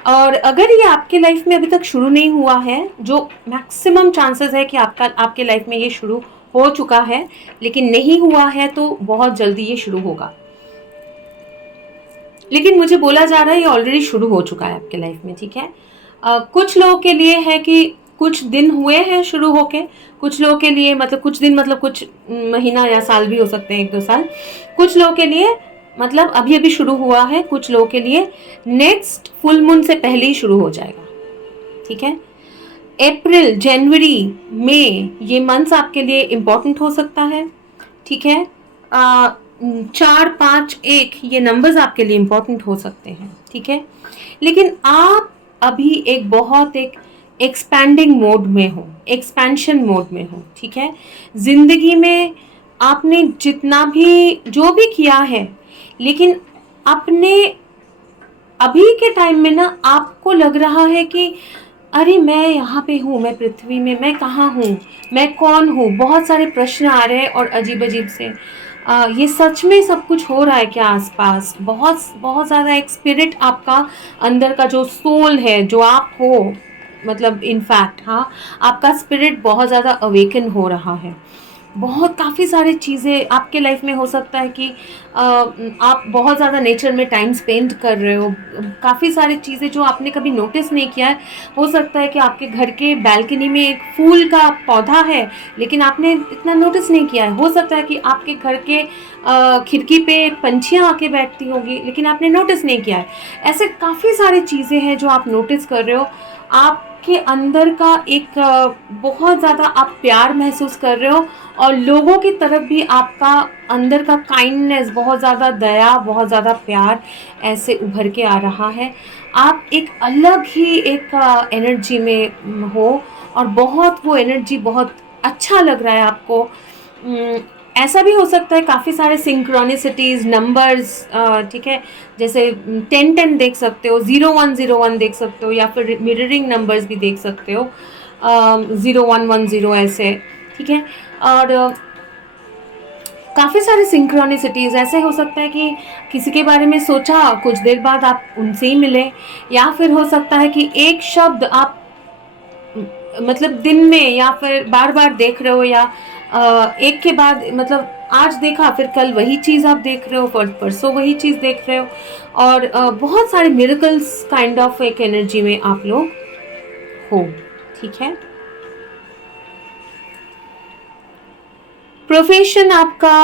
और अगर ये आपके लाइफ में अभी तक शुरू नहीं हुआ है, जो मैक्सिमम चांसेस है कि आपके लाइफ में ये शुरू हो चुका है, लेकिन नहीं हुआ है तो बहुत जल्दी ये शुरू होगा। लेकिन मुझे बोला जा रहा है ये ऑलरेडी शुरू हो चुका है आपके लाइफ में, ठीक है। कुछ लोगों के लिए है कि कुछ दिन हुए हैं शुरू होके, कुछ लोगों के लिए मतलब कुछ दिन मतलब कुछ महीना या साल भी हो सकते हैं, 1-2 साल। कुछ लोगों के लिए मतलब अभी अभी शुरू हुआ है, कुछ लोगों के लिए नेक्स्ट फुल मून से पहले ही शुरू हो जाएगा, ठीक है। अप्रैल, जनवरी, मई, ये मंथ्स आपके लिए इम्पोर्टेंट हो सकता है, ठीक है। 4, 5, 1 ये नंबर्स आपके लिए इम्पोर्टेंट हो सकते हैं, ठीक है। लेकिन आप अभी एक एक्सपैंडिंग मोड में हो, एक्सपेंशन मोड में हो, ठीक है। ज़िंदगी में आपने जितना भी जो भी किया है, लेकिन अपने अभी के टाइम में ना आपको लग रहा है कि अरे मैं यहाँ पे हूँ, मैं पृथ्वी में, मैं कहाँ हूँ, मैं कौन हूँ, बहुत सारे प्रश्न आ रहे हैं और अजीब अजीब से, ये सच में सब कुछ हो रहा है क्या आसपास, बहुत बहुत ज़्यादा एक स्पिरिट आपका अंदर का जो सोल है, जो आप हो, मतलब इनफैक्ट हाँ, आपका स्पिरिट बहुत ज़्यादा अवेकन हो रहा है। बहुत काफ़ी सारी चीज़ें आपके लाइफ में हो सकता है कि आप बहुत ज़्यादा नेचर में टाइम स्पेंड कर रहे हो, काफ़ी सारी चीज़ें जो आपने कभी नोटिस नहीं किया है। हो सकता है कि आपके घर के बालकनी में एक फूल का पौधा है लेकिन आपने इतना नोटिस नहीं किया है। हो सकता है कि आपके घर के खिड़की पे पंछियाँ आके बैठती होंगी लेकिन आपने नोटिस नहीं किया है। ऐसे काफ़ी सारी चीज़ें हैं जो आप नोटिस कर रहे हो। आपके अंदर का एक बहुत ज़्यादा आप प्यार महसूस कर रहे हो और लोगों की तरफ भी आपका अंदर का काइंडनेस, बहुत ज़्यादा दया, बहुत ज़्यादा प्यार ऐसे उभर के आ रहा है। आप एक अलग ही एक एनर्जी में हो और बहुत वो एनर्जी बहुत अच्छा लग रहा है आपको। ऐसा भी हो सकता है काफ़ी सारे सिंक्रोनिसिटीज़, नंबर्स, ठीक है, जैसे 10-10 देख सकते हो, 0101 देख सकते हो या फिर मिररिंग नंबर्स भी देख सकते हो, 0110 ऐसे, ठीक है। और काफ़ी सारे सिंक्रोनिसिटीज़ ऐसे हो सकता है कि किसी के बारे में सोचा, कुछ देर बाद आप उनसे ही मिले, या फिर हो सकता है कि एक शब्द आप मतलब दिन में या फिर बार बार देख रहे हो या एक के बाद मतलब आज देखा फिर कल वही चीज़ आप देख रहे हो, परसों वही चीज़ देख रहे हो और बहुत सारे मिरेकल्स काइंड ऑफ एक एनर्जी में आप लोग हो, ठीक है। प्रोफेशन आपका,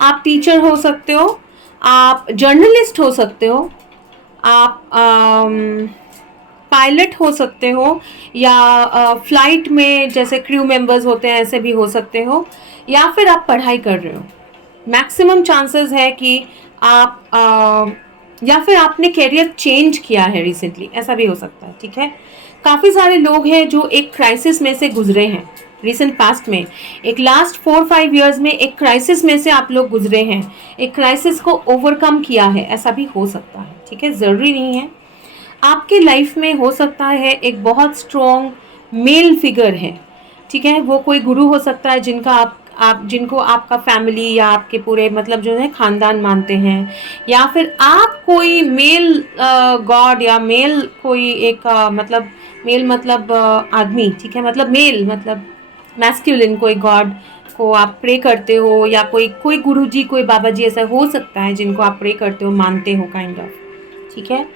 आप टीचर हो सकते हो, आप जर्नलिस्ट हो सकते हो, आप पायलट हो सकते हो, या फ्लाइट में जैसे क्रू मेंबर्स होते हैं ऐसे भी हो सकते हो, या फिर आप पढ़ाई कर रहे हो। मैक्सिमम चांसेस है कि आप या फिर आपने करियर चेंज किया है रिसेंटली, ऐसा भी हो सकता है। ठीक है, काफ़ी सारे लोग हैं जो एक क्राइसिस में से गुजरे हैं रिसेंट पास्ट में। एक लास्ट 4-5 ईयर्स में एक क्राइसिस में से आप लोग गुजरे हैं, एक क्राइसिस को ओवरकम किया है, ऐसा भी हो सकता है। ठीक है, ज़रूरी नहीं है। आपके लाइफ में हो सकता है एक बहुत स्ट्रॉन्ग मेल फिगर है। ठीक है, वो कोई गुरु हो सकता है जिनका आप जिनको आपका फैमिली या आपके पूरे मतलब जो है खानदान मानते हैं, या फिर आप कोई मेल गॉड या मेल कोई एक मतलब मेल मतलब आदमी। ठीक है, मतलब मेल मतलब मैस्कुलिन कोई गॉड को आप प्रे करते हो, या कोई कोई गुरुजी कोई बाबा जी ऐसा हो सकता है जिनको आप प्रे करते हो, मानते हो काइंड ऑफ। ठीक है,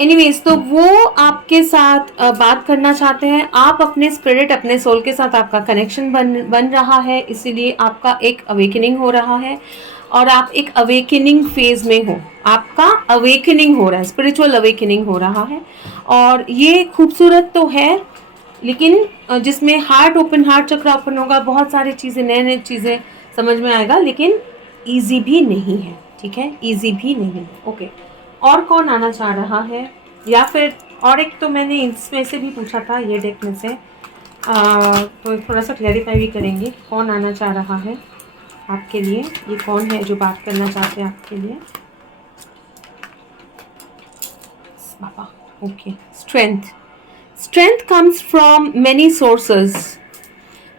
एनीवेज, तो वो आपके साथ बात करना चाहते हैं। आप अपने स्पिरिट अपने सोल के साथ आपका कनेक्शन बन रहा है, इसीलिए आपका एक अवेकनिंग हो रहा है, और आप एक अवेकनिंग फेज में हो। आपका अवेकनिंग हो रहा है, स्पिरिचुअल अवेकनिंग हो रहा है, और ये खूबसूरत तो है, लेकिन जिसमें हार्ट ओपन, हार्ट चक्र ओपन होगा, बहुत सारी चीज़ें नए नए चीज़ें समझ में आएगा, लेकिन ईजी भी नहीं है। ठीक है, ईजी भी नहीं है। ओके, और कौन आना चाह रहा है, या फिर और एक तो मैंने इसमें से भी पूछा था ये डेक में से, तो थोड़ा सा क्लैरिफाई भी करेंगे कौन आना चाह रहा है आपके लिए। ये कौन है जो बात करना चाहते हैं आपके लिए? Baba, okay, strength. Strength comes from many sources.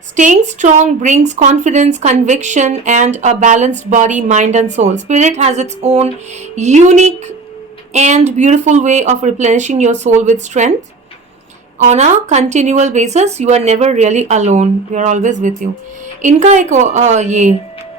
Staying strong brings confidence, conviction, and a balanced body, mind, and soul. Spirit has its own unique and beautiful way of replenishing your soul with strength. On a continual basis, you are never really alone. We are always with you. इनका एक ये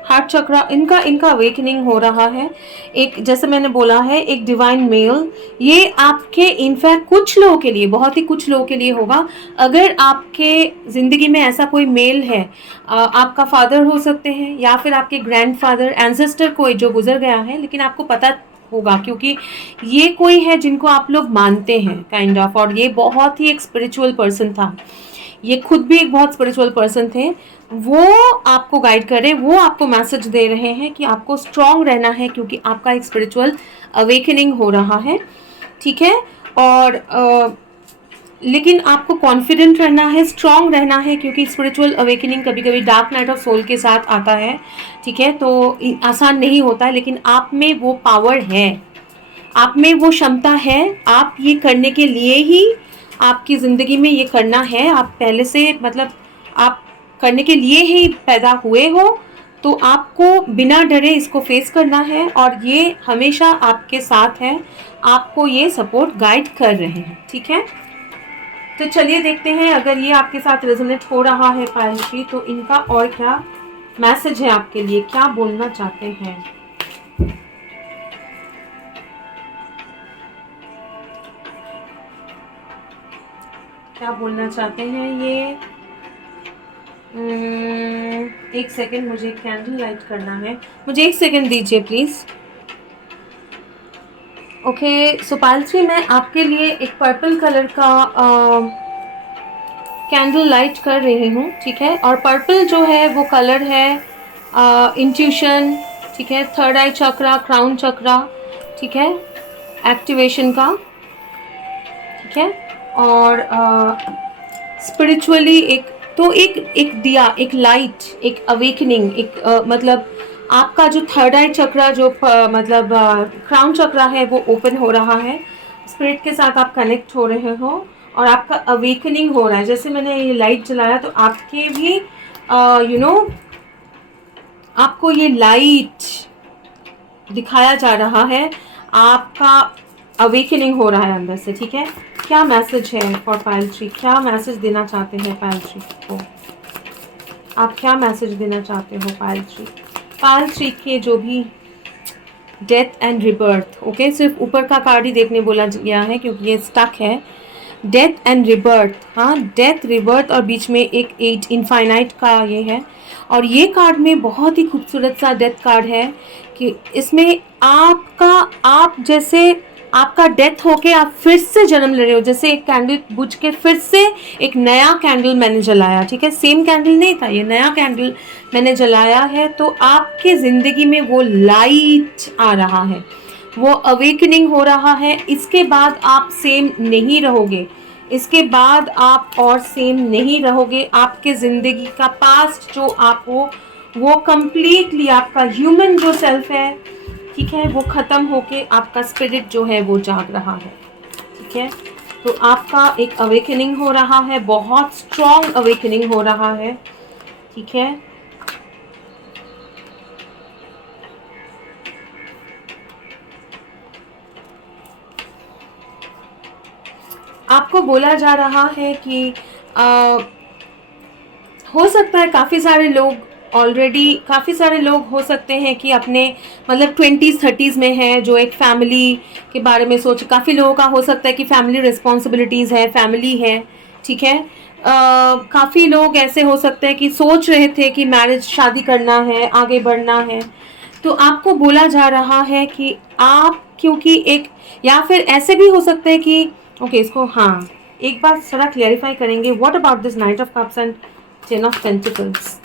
heart चक्र, इनका awakening हो रहा है। एक जैसे मैंने बोला है, एक डिवाइन मेल, ये आपके इनफैक्ट कुछ लोगों के लिए, बहुत ही कुछ लोगों के लिए होगा। अगर आपके ज़िंदगी में ऐसा कोई मेल है, आपका फादर हो सकते हैं, या फिर आपके ग्रैंडफादर, एंसेस्टर कोई जो गुजर गया है, लेकिन आपको पता होगा क्योंकि ये कोई है जिनको आप लोग मानते हैं काइंड ऑफ, और ये बहुत ही एक स्पिरिचुअल पर्सन था, ये खुद भी एक बहुत स्पिरिचुअल पर्सन थे। वो आपको गाइड कर रहे, वो आपको मैसेज दे रहे हैं कि आपको स्ट्रांग रहना है, क्योंकि आपका एक स्पिरिचुअल अवेकनिंग हो रहा है। ठीक है, और लेकिन आपको कॉन्फिडेंट रहना है, स्ट्रांग रहना है, क्योंकि स्पिरिचुअल अवेकनिंग कभी कभी डार्क नाइट ऑफ सोल के साथ आता है। ठीक है, तो आसान नहीं होता है, लेकिन आप में वो पावर है, आप में वो क्षमता है। आप ये करने के लिए ही आपकी ज़िंदगी में ये करना है, आप पहले से मतलब आप करने के लिए ही पैदा हुए हो, तो आपको बिना डरे इसको फेस करना है, और ये हमेशा आपके साथ है, आपको ये सपोर्ट गाइड कर रहे हैं। ठीक है, तो चलिए देखते हैं अगर ये आपके साथ रेजोनेट हो रहा है पायल जी, तो इनका और क्या मैसेज है आपके लिए, क्या बोलना चाहते हैं? क्या बोलना चाहते हैं ये? एक सेकेंड, मुझे कैंडल लाइट करना है, मुझे एक सेकेंड दीजिए प्लीज़। ओके, सो पायल जी, मैं आपके लिए एक पर्पल कलर का कैंडल लाइट कर रही हूँ। ठीक है, और पर्पल जो है वो कलर है इंट्यूशन। ठीक है, थर्ड आई चक्रा, क्राउन चक्रा, ठीक है, एक्टिवेशन का। ठीक है, और स्पिरिचुअली एक दिया, एक लाइट, एक अवेकनिंग, एक मतलब आपका जो थर्ड आई चक्रा जो मतलब क्राउन चक्रा है वो ओपन हो रहा है, स्पिरिट के साथ आप कनेक्ट हो रहे हो, और आपका अवेकनिंग हो रहा है। जैसे मैंने ये लाइट जलाया तो आपके भी आपको ये लाइट दिखाया जा रहा है, आपका अवेकनिंग हो रहा है अंदर से। ठीक है, क्या मैसेज है फॉर पायल ट्री, क्या मैसेज देना चाहते हैं पायल ट्री को? आप क्या मैसेज देना चाहते हो पायल ट्री? पायल ट्री के जो भी डेथ एंड रिबर्थ, ओके, सिर्फ ऊपर का कार्ड ही देखने बोला गया है क्योंकि ये स्टक है। डेथ एंड रिबर्थ, हाँ, डेथ, रिबर्थ, और बीच में एक 8 इनफाइनाइट का ये है, और ये कार्ड में बहुत ही खूबसूरत सा डेथ कार्ड है कि इसमें आपका, आप जैसे आपका डेथ होके आप फिर से जन्म ले रहे हो, जैसे एक कैंडल बुझ के फिर से एक नया कैंडल मैंने जलाया, ठीक है, सेम कैंडल नहीं था, ये नया कैंडल मैंने जलाया है। तो आपके ज़िंदगी में वो लाइट आ रहा है, वो अवेकनिंग हो रहा है। इसके बाद आप सेम नहीं रहोगे, इसके बाद आप और सेम नहीं रहोगे। आपके ज़िंदगी का पास्ट जो आप हो वो कंप्लीटली आपका ह्यूमन जो सेल्फ है, ठीक है, वो ख़त्म होके आपका स्पिरिट जो है वो जाग रहा है, ठीक है। तो आपका एक अवेकनिंग हो रहा है, बहुत स्ट्रॉन्ग अवेकनिंग हो रहा है, ठीक है। आपको बोला जा रहा है कि हो सकता है काफ़ी सारे लोग ऑलरेडी, काफ़ी सारे लोग हो सकते हैं कि अपने मतलब 20s 30s में हैं, जो एक फैमिली के बारे में सोच, काफ़ी लोगों का हो सकता है कि फैमिली रिस्पॉन्सिबिलिटीज़ है, फैमिली है, ठीक है। काफ़ी लोग ऐसे हो सकते हैं कि सोच रहे थे कि मैरिज, शादी करना है, आगे बढ़ना है। तो आपको बोला जा रहा है कि आप, क्योंकि एक, या फिर ऐसे भी हो सकते हैं कि ओके इसको, हाँ, एक बार थोड़ा क्लियरिफाई करेंगे। What about this night of cups and 10 of pentacles?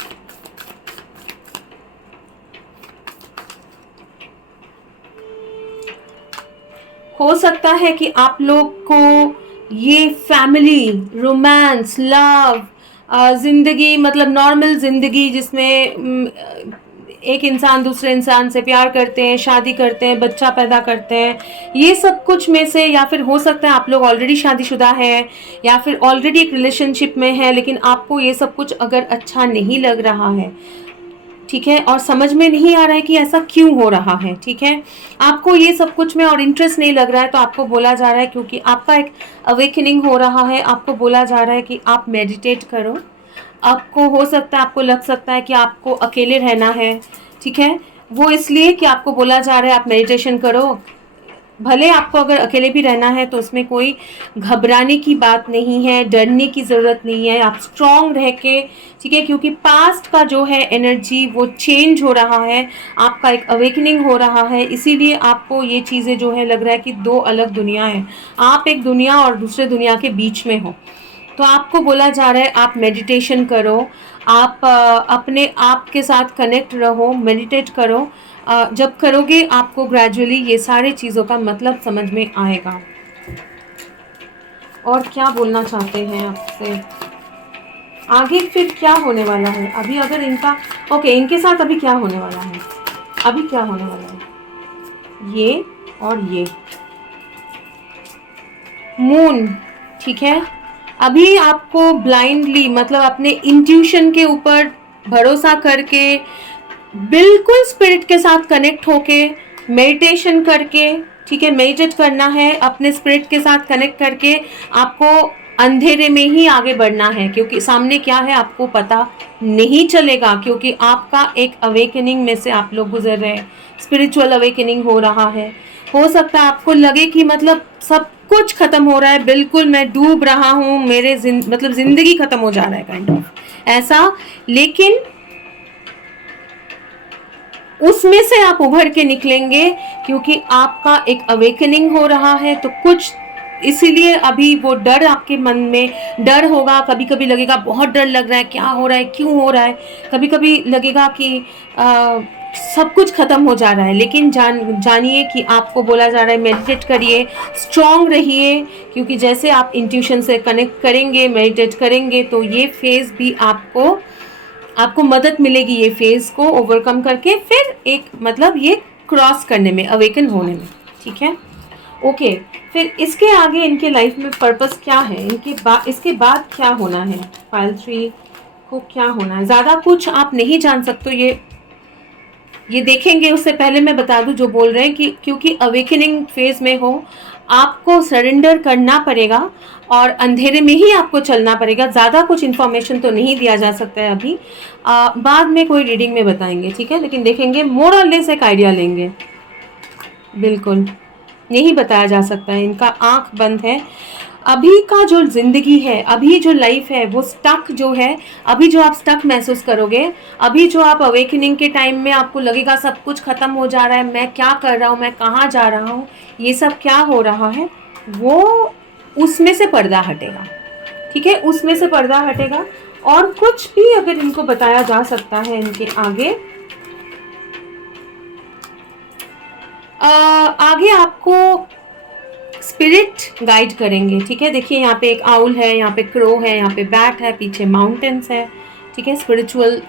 हो सकता है कि आप लोग को ये फैमिली, रोमांस, लव, जिंदगी, मतलब नॉर्मल जिंदगी जिसमें एक इंसान दूसरे इंसान से प्यार करते हैं, शादी करते हैं, बच्चा पैदा करते हैं, ये सब कुछ में से, या फिर हो सकता है आप लोग ऑलरेडी शादीशुदा हैं या फिर ऑलरेडी एक रिलेशनशिप में है, लेकिन आपको ये सब कुछ अगर अच्छा नहीं लग रहा है, ठीक है, और समझ में नहीं आ रहा है कि ऐसा क्यों हो रहा है, ठीक है, आपको ये सब कुछ में और इंटरेस्ट नहीं लग रहा है, तो आपको बोला जा रहा है, क्योंकि आपका एक अवेकनिंग हो रहा है, आपको बोला जा रहा है कि आप मेडिटेट करो। आपको हो सकता है, आपको लग सकता है कि आपको अकेले रहना है, ठीक है, वो इसलिए कि आपको बोला जा रहा है आप मेडिटेशन करो। भले आपको अगर अकेले भी रहना है तो उसमें कोई घबराने की बात नहीं है, डरने की ज़रूरत नहीं है, आप स्ट्रॉन्ग रह के, ठीक है, क्योंकि पास्ट का जो है एनर्जी वो चेंज हो रहा है, आपका एक अवेकनिंग हो रहा है, इसीलिए आपको ये चीज़ें जो है लग रहा है कि दो अलग दुनिया है, आप एक दुनिया और दूसरे दुनिया के बीच में हो। तो आपको बोला जा रहा है आप मेडिटेशन करो, आप अपने आप के साथ कनेक्ट रहो, मेडिटेट करो। जब करोगे आपको ग्रेजुअली ये सारी चीज़ों का मतलब समझ में आएगा। और क्या बोलना चाहते हैं आपसे आगे, फिर क्या होने वाला है अभी, अगर इनका ओके, इनके साथ अभी क्या होने वाला है, अभी क्या होने वाला है, ये और ये मून, ठीक है। अभी आपको ब्लाइंडली, मतलब अपने इंट्यूशन के ऊपर भरोसा करके, बिल्कुल स्पिरिट के साथ कनेक्ट होके, मेडिटेशन करके, ठीक है, मेडिटेट करना है, अपने स्पिरिट के साथ कनेक्ट करके आपको अंधेरे में ही आगे बढ़ना है, क्योंकि सामने क्या है आपको पता नहीं चलेगा, क्योंकि आपका एक अवेकनिंग में से आप लोग गुजर रहे हैं, स्पिरिचुअल अवेकनिंग हो रहा है। हो सकता है आपको लगे कि मतलब सब कुछ खत्म हो रहा है, बिल्कुल मैं डूब रहा हूँ, मेरे मतलब जिंदगी खत्म हो जा रहा है, काइंड ऑफ ऐसा, लेकिन उसमें से आप उभर के निकलेंगे, क्योंकि आपका एक अवेकनिंग हो रहा है। तो कुछ इसीलिए अभी वो डर आपके मन में डर होगा, कभी कभी लगेगा बहुत डर लग रहा है, क्या हो रहा है, क्यों हो रहा है, कभी कभी लगेगा कि सब कुछ खत्म हो जा रहा है, लेकिन जानिए कि आपको बोला जा रहा है मेडिटेट करिए, स्ट्रॉन्ग रहिए, क्योंकि जैसे आप इंट्यूशन से कनेक्ट करेंगे, मेडिटेट करेंगे, तो ये फेज़ भी आपको मदद मिलेगी, ये फेज़ को ओवरकम करके फिर एक मतलब ये क्रॉस करने में, अवेकन होने में, ठीक है। ओके, फिर इसके आगे इनके लाइफ में पर्पस क्या है, इसके बाद क्या होना है, पाइल 3 को क्या होना है, ज़्यादा कुछ आप नहीं जान सकते, ये देखेंगे। उससे पहले मैं बता दूं, जो बोल रहे हैं कि क्योंकि अवेकनिंग फेज में हो, आपको सरेंडर करना पड़ेगा और अंधेरे में ही आपको चलना पड़ेगा। ज़्यादा कुछ इन्फॉर्मेशन तो नहीं दिया जा सकता है अभी, बाद में कोई रीडिंग में बताएंगे, ठीक है, लेकिन देखेंगे, मोर और लेस एक आइडिया लेंगे, बिल्कुल नहीं बताया जा सकता है, इनका आंख बंद है। अभी का जो ज़िंदगी है, अभी जो लाइफ है, वो स्टक जो है, अभी जो आप स्टक महसूस करोगे, अभी जो आप अवेकनिंग के टाइम में आपको लगेगा सब कुछ ख़त्म हो जा रहा है, मैं क्या कर रहा हूँ, मैं कहाँ जा रहा हूँ, ये सब क्या हो रहा है, वो उसमें से पर्दा हटेगा। ठीक है, उसमें से पर्दा हटेगा। और कुछ भी अगर इनको बताया जा सकता है इनके आगे, आगे आपको स्पिरिट गाइड करेंगे। ठीक है, देखिए यहाँ पे एक आउल है, यहाँ पे क्रो है, यहाँ पे बैट है, पीछे माउंटेन्स है। ठीक है, स्पिरिचुअल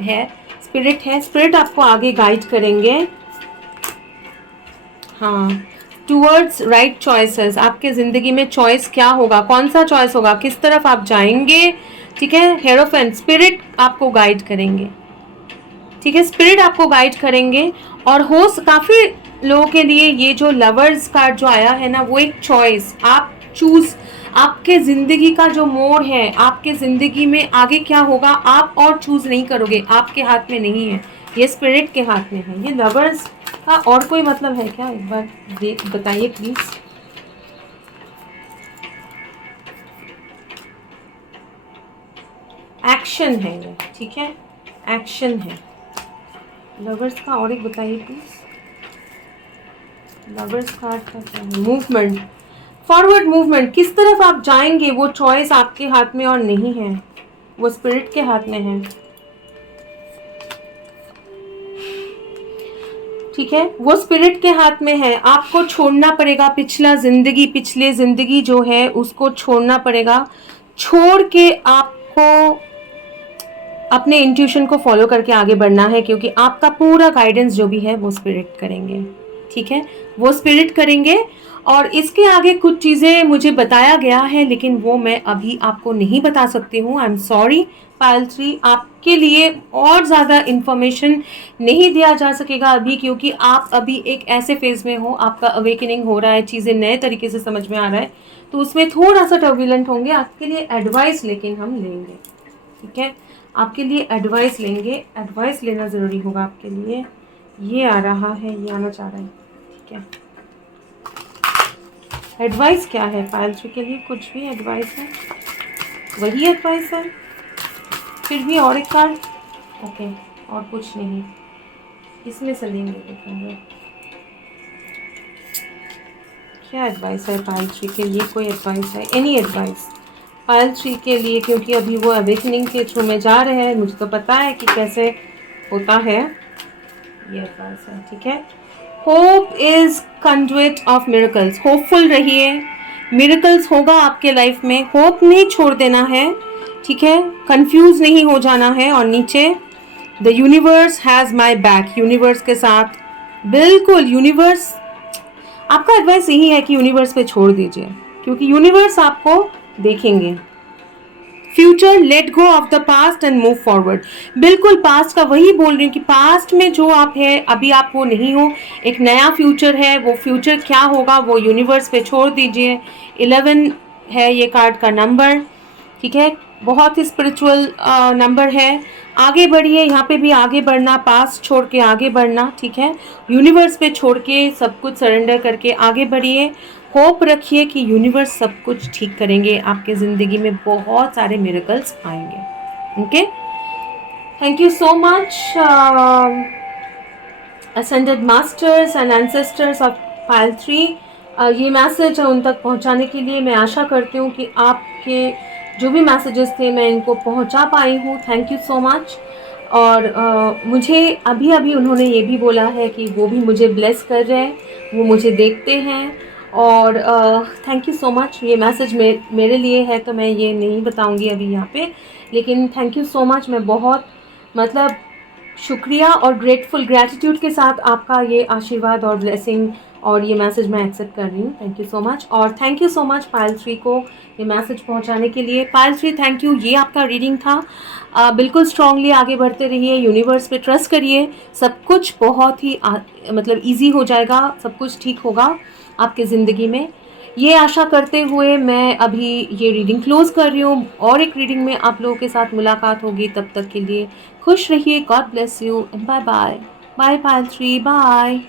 है, स्पिरिट है, स्पिरिट आपको आगे गाइड करेंगे। हाँ, टूवर्ड्स राइट चॉइसेस, आपके ज़िंदगी में चॉइस क्या होगा, कौन सा चॉइस होगा, किस तरफ आप जाएंगे। ठीक है, हेरोफेंट, स्पिरिट आपको गाइड करेंगे। ठीक है, स्पिरिट आपको गाइड करेंगे। और हो काफ़ी लोगों के लिए ये जो लवर्स कार्ड जो आया है ना, वो एक चॉइस, आप चूज, आपके ज़िंदगी का जो मोड़ है, आपके ज़िंदगी में आगे क्या होगा आप और चूज नहीं करोगे, आपके हाथ में नहीं है, ये स्पिरिट के हाथ में है। ये लवर्स का और कोई मतलब है क्या, एक बार बताइए प्लीज। एक्शन है ये। ठीक है, एक्शन है लवर्स का। और एक बताइए प्लीज, लवर्स कार्ड का क्या है, मूवमेंट, फॉरवर्ड मूवमेंट, किस तरफ आप जाएंगे वो चॉइस आपके हाथ में और नहीं है, वो स्पिरिट के हाथ में है। ठीक है, वो स्पिरिट के हाथ में है। आपको छोड़ना पड़ेगा पिछले जिंदगी जो है उसको छोड़ना पड़ेगा। छोड़ के आपको अपने इंट्यूशन को फॉलो करके आगे बढ़ना है, क्योंकि आपका पूरा गाइडेंस जो भी है वो स्पिरिट करेंगे। ठीक है, वो स्पिरिट करेंगे। और इसके आगे कुछ चीज़ें मुझे बताया गया है, लेकिन वो मैं अभी आपको नहीं बता सकती हूँ। आई एम सॉरी पायल 3, आपके लिए और ज़्यादा इन्फॉर्मेशन नहीं दिया जा सकेगा अभी, क्योंकि आप अभी एक ऐसे फेज़ में हो, आपका अवेकनिंग हो रहा है, चीज़ें नए तरीके से समझ में आ रहा है, तो उसमें थोड़ा सा टर्बुलेंट होंगे। आपके लिए एडवाइस लेकिन हम लेंगे। ठीक है, आपके लिए एडवाइस लेंगे, एडवाइस लेना ज़रूरी होगा आपके लिए। ये आ रहा है, ये आना चाह रहा है। ठीक है, एडवाइस क्या है पायल 3 के लिए, कुछ भी एडवाइस है, वही एडवाइस है, फिर भी और एक कार्ड। ओके, और कुछ नहीं, इसमें से लेंगे, देखेंगे क्या एडवाइस है पायल 3 के लिए। कोई एडवाइस है, एनी एडवाइस पायल 3 के लिए, क्योंकि अभी वो अवेकनिंग के थ्रू में जा रहे हैं, मुझे तो पता है कि कैसे होता है। ये एडवाइस है। ठीक है, hope is conduit of miracles, hopeful रहिए, मिरेकल्स होगा आपके लाइफ में, होप नहीं छोड़ देना है। ठीक है, कंफ्यूज नहीं हो जाना है। और नीचे the universe has my back, universe के साथ बिल्कुल, यूनिवर्स आपका एडवाइस यही है कि यूनिवर्स पे छोड़ दीजिए, क्योंकि यूनिवर्स आपको देखेंगे। Future, let go of the past and move forward, बिल्कुल पास्ट का वही बोल रही हूँ कि पास्ट में जो आप है अभी आप वो नहीं हो, एक नया फ्यूचर है, वो फ्यूचर क्या होगा वो यूनिवर्स पे छोड़ दीजिए। 11 है ये कार्ड का नंबर। ठीक है, बहुत ही स्पिरिचुअल नंबर है। आगे बढ़िए, यहाँ पे भी आगे बढ़ना, पास छोड़ के आगे बढ़ना। ठीक है, यूनिवर्स पे छोड़ के सब कुछ सरेंडर करके आगे बढ़िए। होप रखिए कि यूनिवर्स सब कुछ ठीक करेंगे, आपके ज़िंदगी में बहुत सारे मिरेकल्स आएंगे। Okay, thank you so much ascended masters and ancestors of Payal 3। ये मैसेज उन तक पहुंचाने के लिए मैं आशा करती हूँ कि आपके जो भी मैसेजेस थे मैं इनको पहुंचा पाई हूँ। Thank you so much. और मुझे अभी अभी उन्होंने ये भी बोला है कि वो भी मुझे ब्लेस कर रहे हैं, वो मुझे देखते हैं। और थैंक यू सो मच। ये मैसेज मेरे लिए है तो मैं ये नहीं बताऊंगी अभी यहाँ पे, लेकिन थैंक यू सो मच। मैं बहुत मतलब शुक्रिया और ग्रैटिट्यूड के साथ आपका ये आशीर्वाद और ब्लेसिंग और ये मैसेज मैं एक्सेप्ट कर रही हूँ। Thank you so much. और थैंक यू सो मच पायल 3 को ये मैसेज पहुँचाने के लिए। पायल 3 थैंक यू। ये आपका रीडिंग था। बिल्कुल स्ट्रांगली आगे बढ़ते रहिए, यूनिवर्स पे ट्रस्ट करिए, सब कुछ बहुत ही मतलब ईजी हो जाएगा, सब कुछ ठीक होगा आपके ज़िंदगी में। ये आशा करते हुए मैं अभी ये रीडिंग क्लोज कर रही हूँ, और एक रीडिंग में आप लोगों के साथ मुलाकात होगी। तब तक के लिए खुश रहिए, God bless you and bye bye. Bye pile 3, bye.